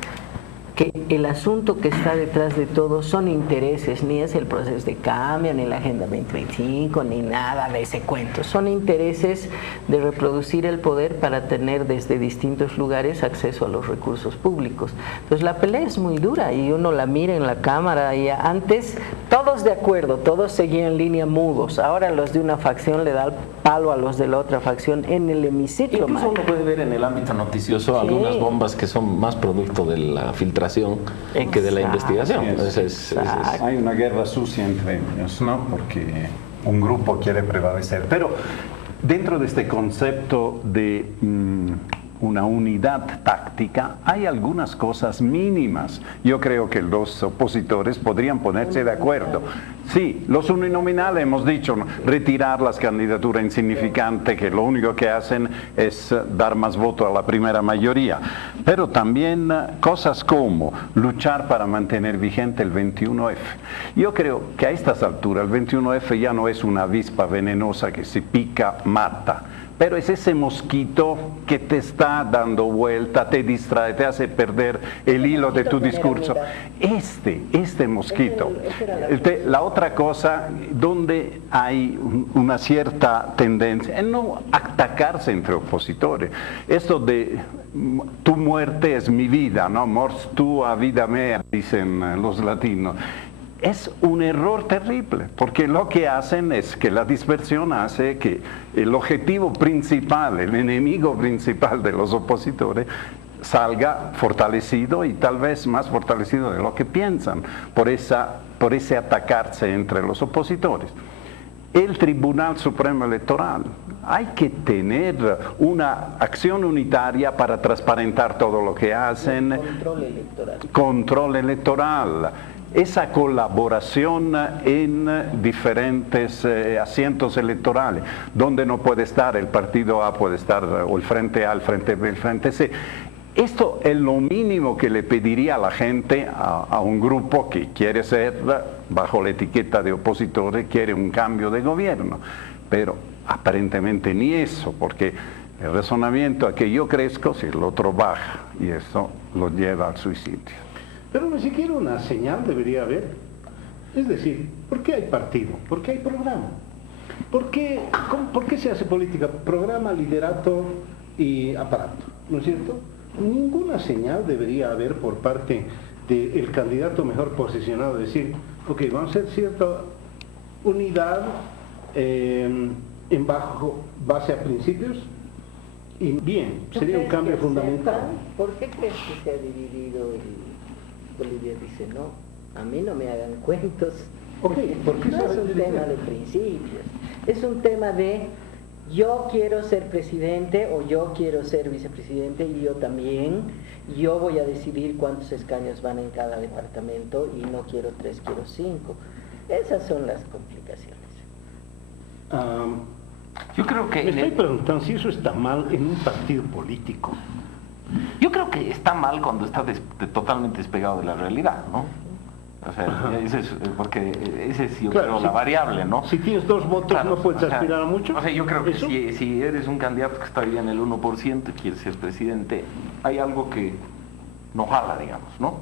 que el asunto que está detrás de todo son intereses, ni es el proceso de cambio, ni la Agenda 2025, ni nada de ese cuento. Son intereses de reproducir el poder para tener desde distintos lugares acceso a los recursos públicos. Entonces la pelea es muy dura y uno la mira en la cámara y antes todos de acuerdo, todos seguían línea mudos. Ahora los de una facción le da el palo a los de la otra facción en el hemiciclo. Incluso uno puede ver en el ámbito noticioso algunas bombas que son más producto de la filtración que de la investigación. Hay una guerra sucia entre ellos, ¿no? Porque un grupo quiere prevalecer. Pero dentro de este concepto de una unidad táctica, hay algunas cosas mínimas. Yo creo que los opositores podrían ponerse de acuerdo. Sí, los uninominales hemos dicho, retirar las candidaturas insignificantes que lo único que hacen es dar más votos a la primera mayoría. Pero también cosas como luchar para mantener vigente el 21F. Yo creo que a estas alturas el 21F ya no es una avispa venenosa que si pica mata. Pero es ese mosquito que te está dando vuelta, te distrae, te hace perder el hilo de tu discurso. Este mosquito. La otra cosa, donde hay una cierta tendencia en no atacarse entre opositores. Esto de tu muerte es mi vida, ¿no? Mors tua vida mea, dicen los latinos. Es un error terrible, porque lo que hacen es que la dispersión hace que el objetivo principal, el enemigo principal de los opositores, salga fortalecido y tal vez más fortalecido de lo que piensan, por ese atacarse entre los opositores. El Tribunal Supremo Electoral, hay que tener una acción unitaria para transparentar todo lo que hacen. Control electoral. Esa colaboración en diferentes asientos electorales, donde no puede estar el partido A, puede estar o el Frente A, el Frente B, el Frente C. Esto es lo mínimo que le pediría a la gente, a un grupo que quiere ser, bajo la etiqueta de opositores, quiere un cambio de gobierno. Pero aparentemente ni eso, porque el razonamiento a que yo crezco si el otro baja, y eso lo lleva al suicidio. Pero ni siquiera una señal debería haber. Es decir, ¿por qué hay partido? ¿Por qué hay programa? ¿Por qué se hace política? Programa, liderato y aparato. ¿no es cierto? Ninguna señal debería haber por parte del candidato mejor posicionado, decir, ok, vamos a hacer cierta unidad en base a principios, y bien, sería un cambio fundamental. ¿Por qué crees que se ha dividido Bolivia? Dice, no, a mí no me hagan cuentos. Ok, ¿por qué no es un tema de principios, es un tema de yo quiero ser presidente o yo quiero ser vicepresidente y yo también, yo voy a decidir cuántos escaños van en cada departamento y no quiero 3, quiero 5. Esas son las complicaciones. Yo creo que... Me estoy preguntando si eso está mal en un partido político. Yo creo que está mal cuando está totalmente despegado de la realidad, ¿no? O sea, ese es, porque ese es, yo creo, la variable, ¿no? Si tienes 2 votos, claro, no puedes aspirar a mucho. O sea, yo creo que si eres un candidato que está ahí en el 1% y quieres ser presidente, hay algo que no jala, digamos, ¿no?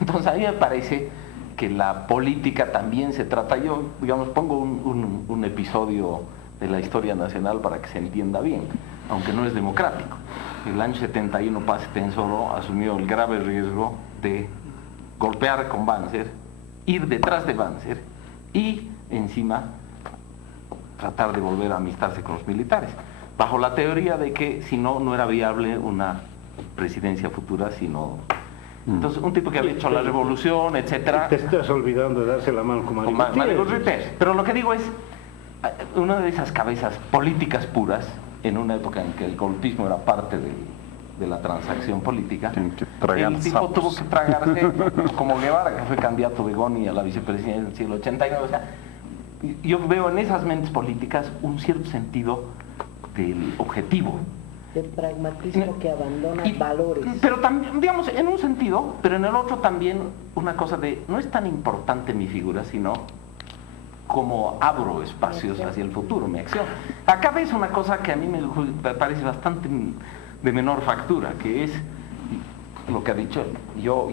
Entonces a mí me parece que la política también se trata, yo, digamos, pongo un episodio de la historia nacional para que se entienda bien, aunque no es democrático. El año 71 Paz Tensoro asumió el grave riesgo de golpear con Banzer, ir detrás de Banzer y encima tratar de volver a amistarse con los militares, bajo la teoría de que si no, no era viable una presidencia futura, sino... Entonces, un tipo que había hecho la revolución, etcétera... Te estás olvidando de darse la mano con Mario Gutiérrez. Pero lo que digo es, una de esas cabezas políticas puras, en una época en que el golpismo era parte de la transacción política, el tipo tuvo que tragarse, como Guevara, que fue candidato de Goni a la vicepresidencia en el siglo 89. O sea, yo veo en esas mentes políticas un cierto sentido del objetivo. Del pragmatismo que abandona valores. Pero también, digamos, en un sentido, pero en el otro también una cosa de, no es tan importante mi figura, sino cómo abro espacios hacia el futuro, mi acción. Acá ves una cosa que a mí me parece bastante de menor factura, que es lo que ha dicho, yo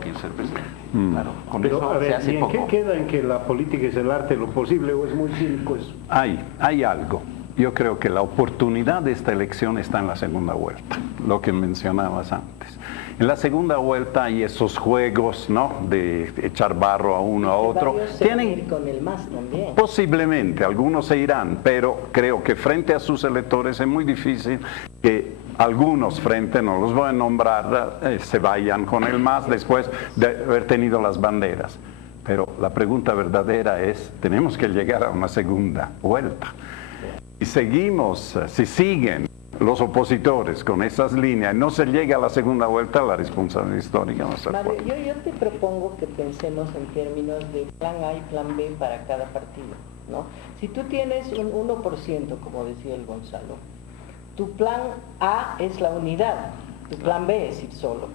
quiero ser presidente. Claro, con pero, eso a ver, se hace ¿y en poco. qué queda en que la política es el arte de lo posible o es muy cínico eso? Hay algo. Yo creo que la oportunidad de esta elección está en la segunda vuelta, lo que mencionabas antes. En la segunda vuelta hay esos juegos, ¿no?, de echar barro a uno a otro. Tienen con el MAS también. Posiblemente, algunos se irán, pero creo que frente a sus electores es muy difícil que algunos frente, no los voy a nombrar, se vayan con el MAS después de haber tenido las banderas. Pero la pregunta verdadera es, tenemos que llegar a una segunda vuelta. Y seguimos, si siguen los opositores con esas líneas, no se llega a la segunda vuelta, la responsabilidad histórica no se Mario, puede. yo te propongo que pensemos en términos de plan A y plan B para cada partido, ¿no? Si tú tienes un 1%, como decía el Gonzalo, tu plan A es la unidad, tu plan B es ir solo.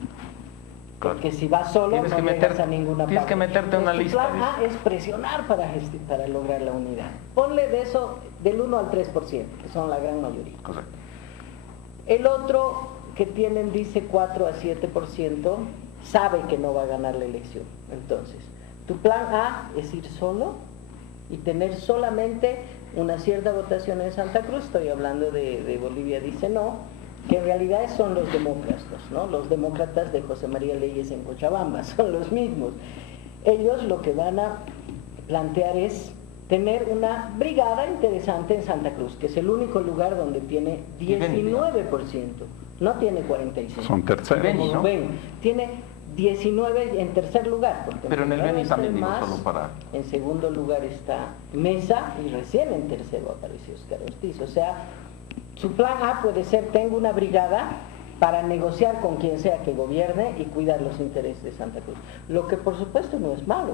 Porque si vas solo no llegas a ninguna parte. Tienes que meterte en una lista. Tu plan A es presionar para lograr la unidad. Ponle de eso del 1 al 3%, que son la gran mayoría. Correcto. El otro que tienen, dice 4 a 7%, sabe que no va a ganar la elección. Entonces, tu plan A es ir solo y tener solamente una cierta votación en Santa Cruz. Estoy hablando de Bolivia dice no, que en realidad son los demócratas, ¿no? Los demócratas de José María Leyes en Cochabamba, son los mismos. Ellos lo que van a plantear es tener una brigada interesante en Santa Cruz, que es el único lugar donde tiene 19%, no tiene 45%. Son terceros, Beni, ¿no? Tiene 19 en tercer lugar. Pero en el Beni también digo, más, solo para... En segundo lugar está Mesa y recién en tercero apareció Oscar Ortiz. O sea, su plan A puede ser, tengo una brigada para negociar con quien sea que gobierne y cuidar los intereses de Santa Cruz. Lo que por supuesto no es malo,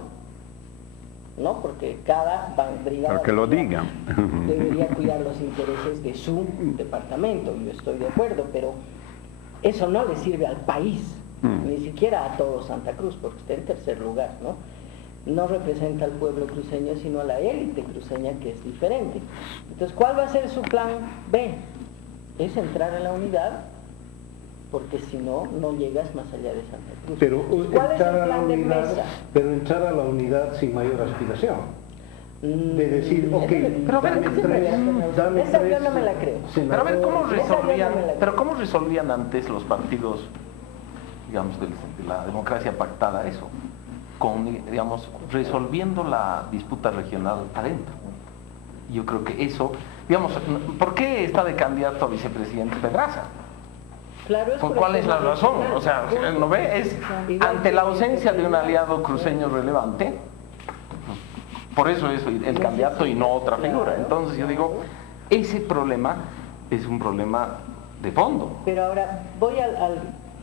¿no? Porque cada brigada Pero que lo digan. debería cuidar los intereses de su departamento, yo estoy de acuerdo, pero eso no le sirve al país, ni siquiera a todo Santa Cruz, porque está en tercer lugar, ¿no? No representa al pueblo cruceño, sino a la élite cruceña, que es diferente. Entonces, ¿cuál va a ser su plan B? Es entrar a la unidad, porque si no, no llegas más allá de Santa Cruz. Pero ¿Cuál es el plan de Mesa? pero entrar a la unidad sin mayor aspiración. de decir, ok, pero a ver, dame esa yo tres no me la creo. Pero a ver, Esa ¿cómo resolvían antes los partidos, digamos, de la democracia pactada eso? Con, digamos, resolviendo la disputa regional adentro. Yo creo que eso, digamos, ¿por qué está de candidato a vicepresidente Pedraza? Claro, ¿Cuál es la razón? O sea, ¿no ve? Es ante la ausencia de un aliado cruceño relevante, por eso es el candidato y no otra figura. Entonces yo digo, ese problema es un problema de fondo. Pero ahora voy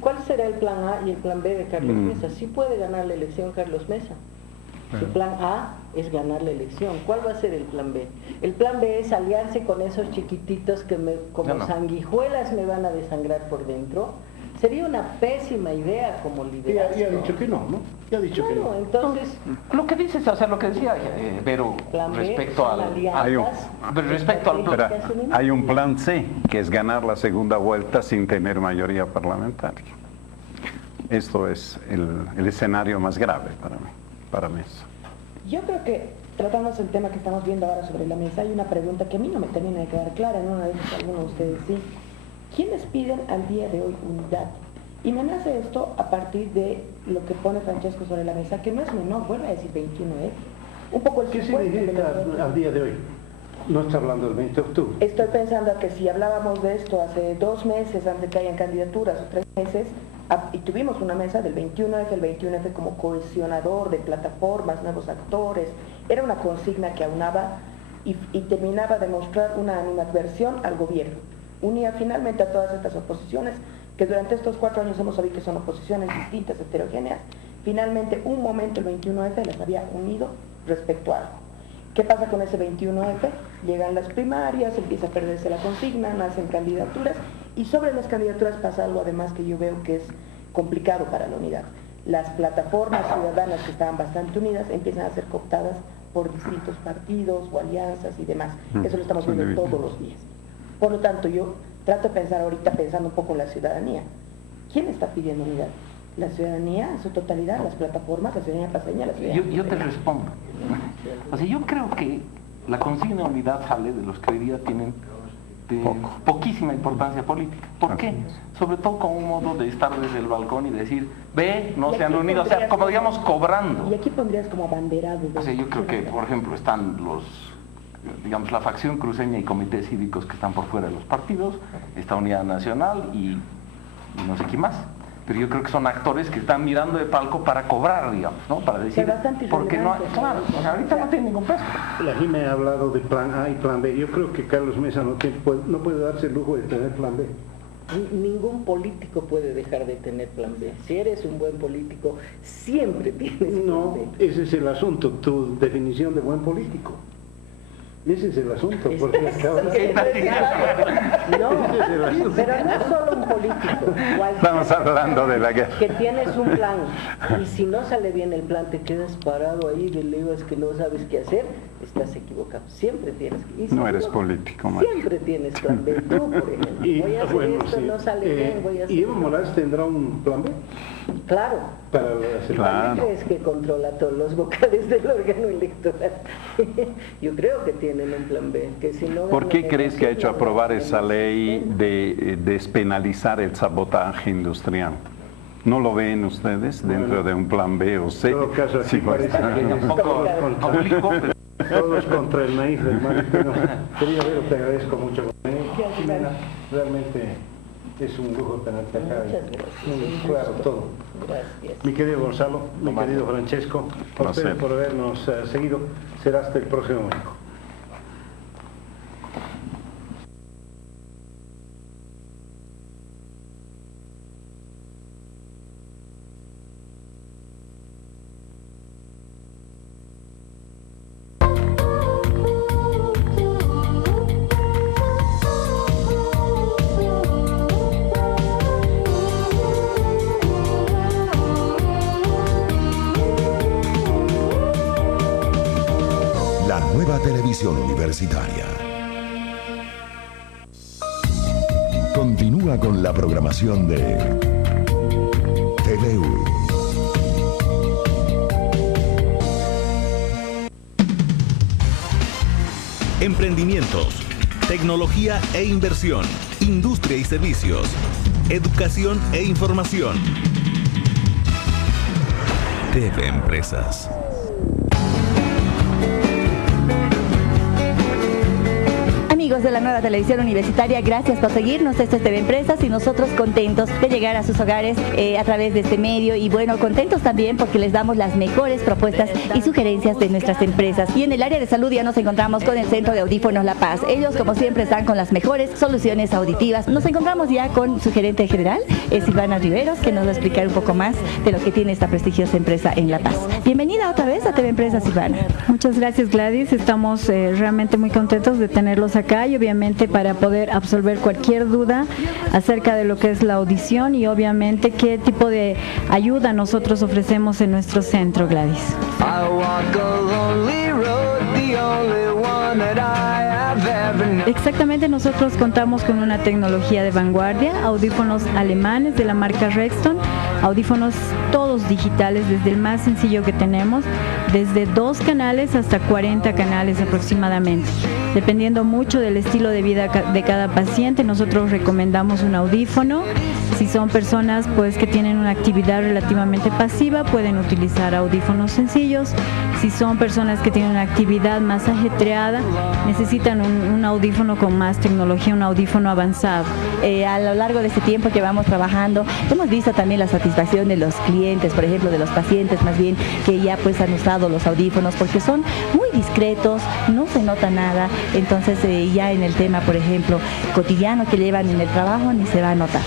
¿cuál será el plan A y el plan B de Carlos Mesa? Sí puede ganar la elección Carlos Mesa. Su plan A es ganar la elección. ¿Cuál va a ser el plan B? El plan B es aliarse con esos chiquititos que como sanguijuelas me van a desangrar por dentro. Sería una pésima idea como liderazgo. Ya ha dicho que no, ¿no? Ya ha dicho que no. Entonces, Lo que dices, o sea, lo que decía Vero respecto al hay un plan C, que es ganar la segunda vuelta sin tener mayoría parlamentaria. Esto es el escenario más grave para Mesa. Yo creo que, tratándose el tema que estamos viendo ahora sobre la mesa, hay una pregunta que a mí no me termina de quedar clara, en una de esas algunos de ustedes sí. ¿Quiénes piden al día de hoy unidad? Y me nace esto a partir de lo que pone Francesco sobre la mesa, que no es menor, vuelve a decir 21, un poco el ¿Qué significa al día de hoy? No está hablando del 20 de octubre. Estoy pensando que si hablábamos de esto hace 2 meses, antes de que hayan candidaturas, o 3 meses, y tuvimos una mesa del 21F, el 21F como cohesionador de plataformas, nuevos actores, era una consigna que aunaba y terminaba de mostrar una animadversión al gobierno. Unía finalmente a todas estas oposiciones, que durante estos 4 años hemos sabido que son oposiciones distintas, heterogéneas. Finalmente, un momento, el 21F, las había unido respecto a algo. ¿Qué pasa con ese 21F? Llegan las primarias, empieza a perderse la consigna, nacen candidaturas, y sobre las candidaturas pasa algo además que yo veo que es complicado para la unidad. Las plataformas ciudadanas que estaban bastante unidas empiezan a ser cooptadas por distintos partidos o alianzas y demás. Eso lo estamos viendo todos los días. Por lo tanto, yo trato de pensar ahorita, pensando un poco en la ciudadanía. ¿Quién está pidiendo unidad? ¿La ciudadanía en su totalidad? ¿Las plataformas? ¿La ciudadanía paseña? ¿La ciudadanía? Yo te respondo. O sea, yo creo que la consigna de unidad sale de los que hoy día tienen poquísima importancia política. ¿Por qué? Sobre todo como un modo de estar desde el balcón y decir, ve, no se han unido, o sea, como digamos cobrando. Y aquí pondrías como abanderado. O sea, yo creo que, por ejemplo, están digamos, la facción cruceña y comités cívicos que están por fuera de los partidos, está Unidad Nacional y no sé quién más. Pero yo creo que son actores que están mirando de palco para cobrar, digamos, ¿no? Para decir, porque no hay, claro, o sea, ahorita no tiene ningún peso. La Jime ha hablado de plan A y plan B. Yo creo que Carlos Mesa no puede darse el lujo de tener plan B. Ningún político puede dejar de tener plan B. Si eres un buen político, siempre tienes plan B. No, ese es el asunto, tu definición de buen político. Ese es el asunto, porque acabas No, pero no solo un político. Estamos hablando de la guerra. Que tienes un plan y si no sale bien el plan, te quedas parado ahí de lejos que no sabes qué hacer, estás equivocado. Siempre tienes que... No eres político, Mario. Siempre tienes plan B. Tú, por ejemplo, voy a hacer esto, no sale bien, voy a hacer... ¿Y Evo Morales tendrá un plan B? Claro. Para ¿Quién crees que controla todos los vocales del órgano electoral? Yo creo que tienen un plan B. Que si no ¿Por qué crees que ha hecho aprobar esa ley de despenalizar el sabotaje industrial? ¿No lo ven ustedes dentro de un plan B o C? En todo caso, aquí parece que todos contra el maíz del Mario. Querido Vero, te agradezco mucho. Realmente es un lujo tenerte acá. Muy claro todo. Gracias. Mi querido Gonzalo, mi querido Francesco, a ustedes por habernos seguido. Será hasta el próximo domingo. La nueva televisión universitaria. Continúa con la programación de TVU. emprendimientos, tecnología e inversión, industria y servicios, educación e información. TV Empresas. Amigos de la Nueva Televisión Universitaria, gracias por seguirnos. Esto es TV Empresas y nosotros contentos de llegar a sus hogares a través de este medio, y bueno, contentos también porque les damos las mejores propuestas y sugerencias de nuestras empresas. Y en el área de salud ya nos encontramos con el Centro de Audífonos La Paz. Ellos, como siempre, están con las mejores soluciones auditivas. Nos encontramos ya con su gerente general, Silvana Riveros, que nos va a explicar un poco más de lo que tiene esta prestigiosa empresa en La Paz. Bienvenida otra vez a TV Empresas, Silvana. Muchas gracias, Gladys. Estamos realmente muy contentos de tenerlos acá, y obviamente para poder absolver cualquier duda acerca de lo que es la audición y obviamente qué tipo de ayuda nosotros ofrecemos en nuestro centro, Gladys. Exactamente, nosotros contamos con una tecnología de vanguardia, audífonos alemanes de la marca Rexton, audífonos todos digitales, desde el más sencillo que tenemos, desde 2 canales hasta 40 canales aproximadamente. Dependiendo mucho del estilo de vida de cada paciente, nosotros recomendamos un audífono. Si son personas pues que tienen una actividad relativamente pasiva, pueden utilizar audífonos sencillos. Si son personas que tienen una actividad más ajetreada, necesitan un audífono con más tecnología, un audífono avanzado. A lo largo de este tiempo que vamos trabajando, hemos visto también la satisfacción de los clientes, por ejemplo, de los pacientes más bien, que ya pues han usado los audífonos porque son muy discretos, no se nota nada. Entonces ya en el tema, por ejemplo, cotidiano que llevan en el trabajo, ni se va a notar.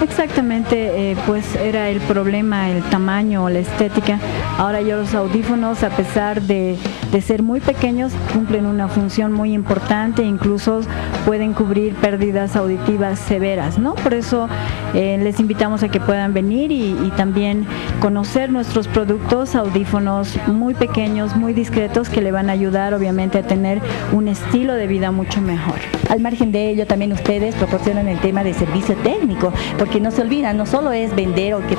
Exactamente, pues era el problema, el tamaño o la estética. Ahora ya los audífonos, a pesar de ser muy pequeños, cumplen una función muy importante, incluso pueden cubrir pérdidas auditivas severas, ¿no? Por eso les invitamos a que puedan venir y también conocer nuestros productos, audífonos muy pequeños, muy discretos, que le van a ayudar obviamente a tener un estilo de vida mucho mejor. Al margen de ello, también ustedes proporcionan el tema de servicio técnico, porque no se olvidan, no solo es vender o que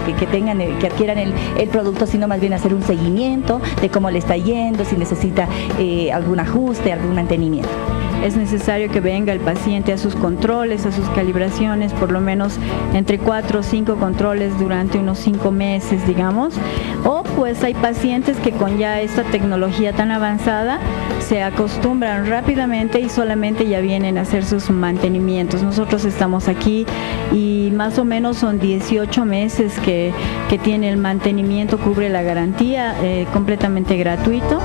adquieran el producto, sino más bien hacer un seguimiento de cómo le está yendo, si necesita algún ajuste, algún mantenimiento. Es necesario que venga el paciente a sus controles, a sus calibraciones, por lo menos entre 4 o 5 controles durante unos 5 meses, digamos. O pues hay pacientes que con ya esta tecnología tan avanzada se acostumbran rápidamente y solamente ya vienen a hacer sus mantenimientos. Nosotros estamos aquí y más o menos son 18 meses que tiene el mantenimiento, cubre la garantía, completamente gratuito.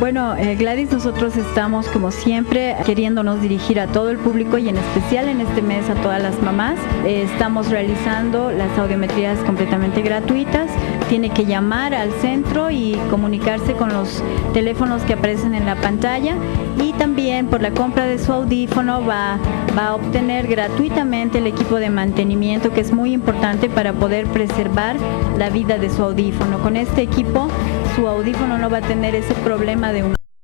Bueno, Gladys, nosotros estamos como siempre queriéndonos dirigir a todo el público y en especial en este mes a todas las mamás. Estamos realizando las audiometrías completamente gratuitas. Tiene que llamar al centro y comunicarse con los teléfonos que aparecen en la pantalla, y también por la compra de su audífono va a obtener gratuitamente el equipo de mantenimiento, que es muy importante para poder preservar la vida de su audífono. Con este equipo su audífono no va a tener ese problema de un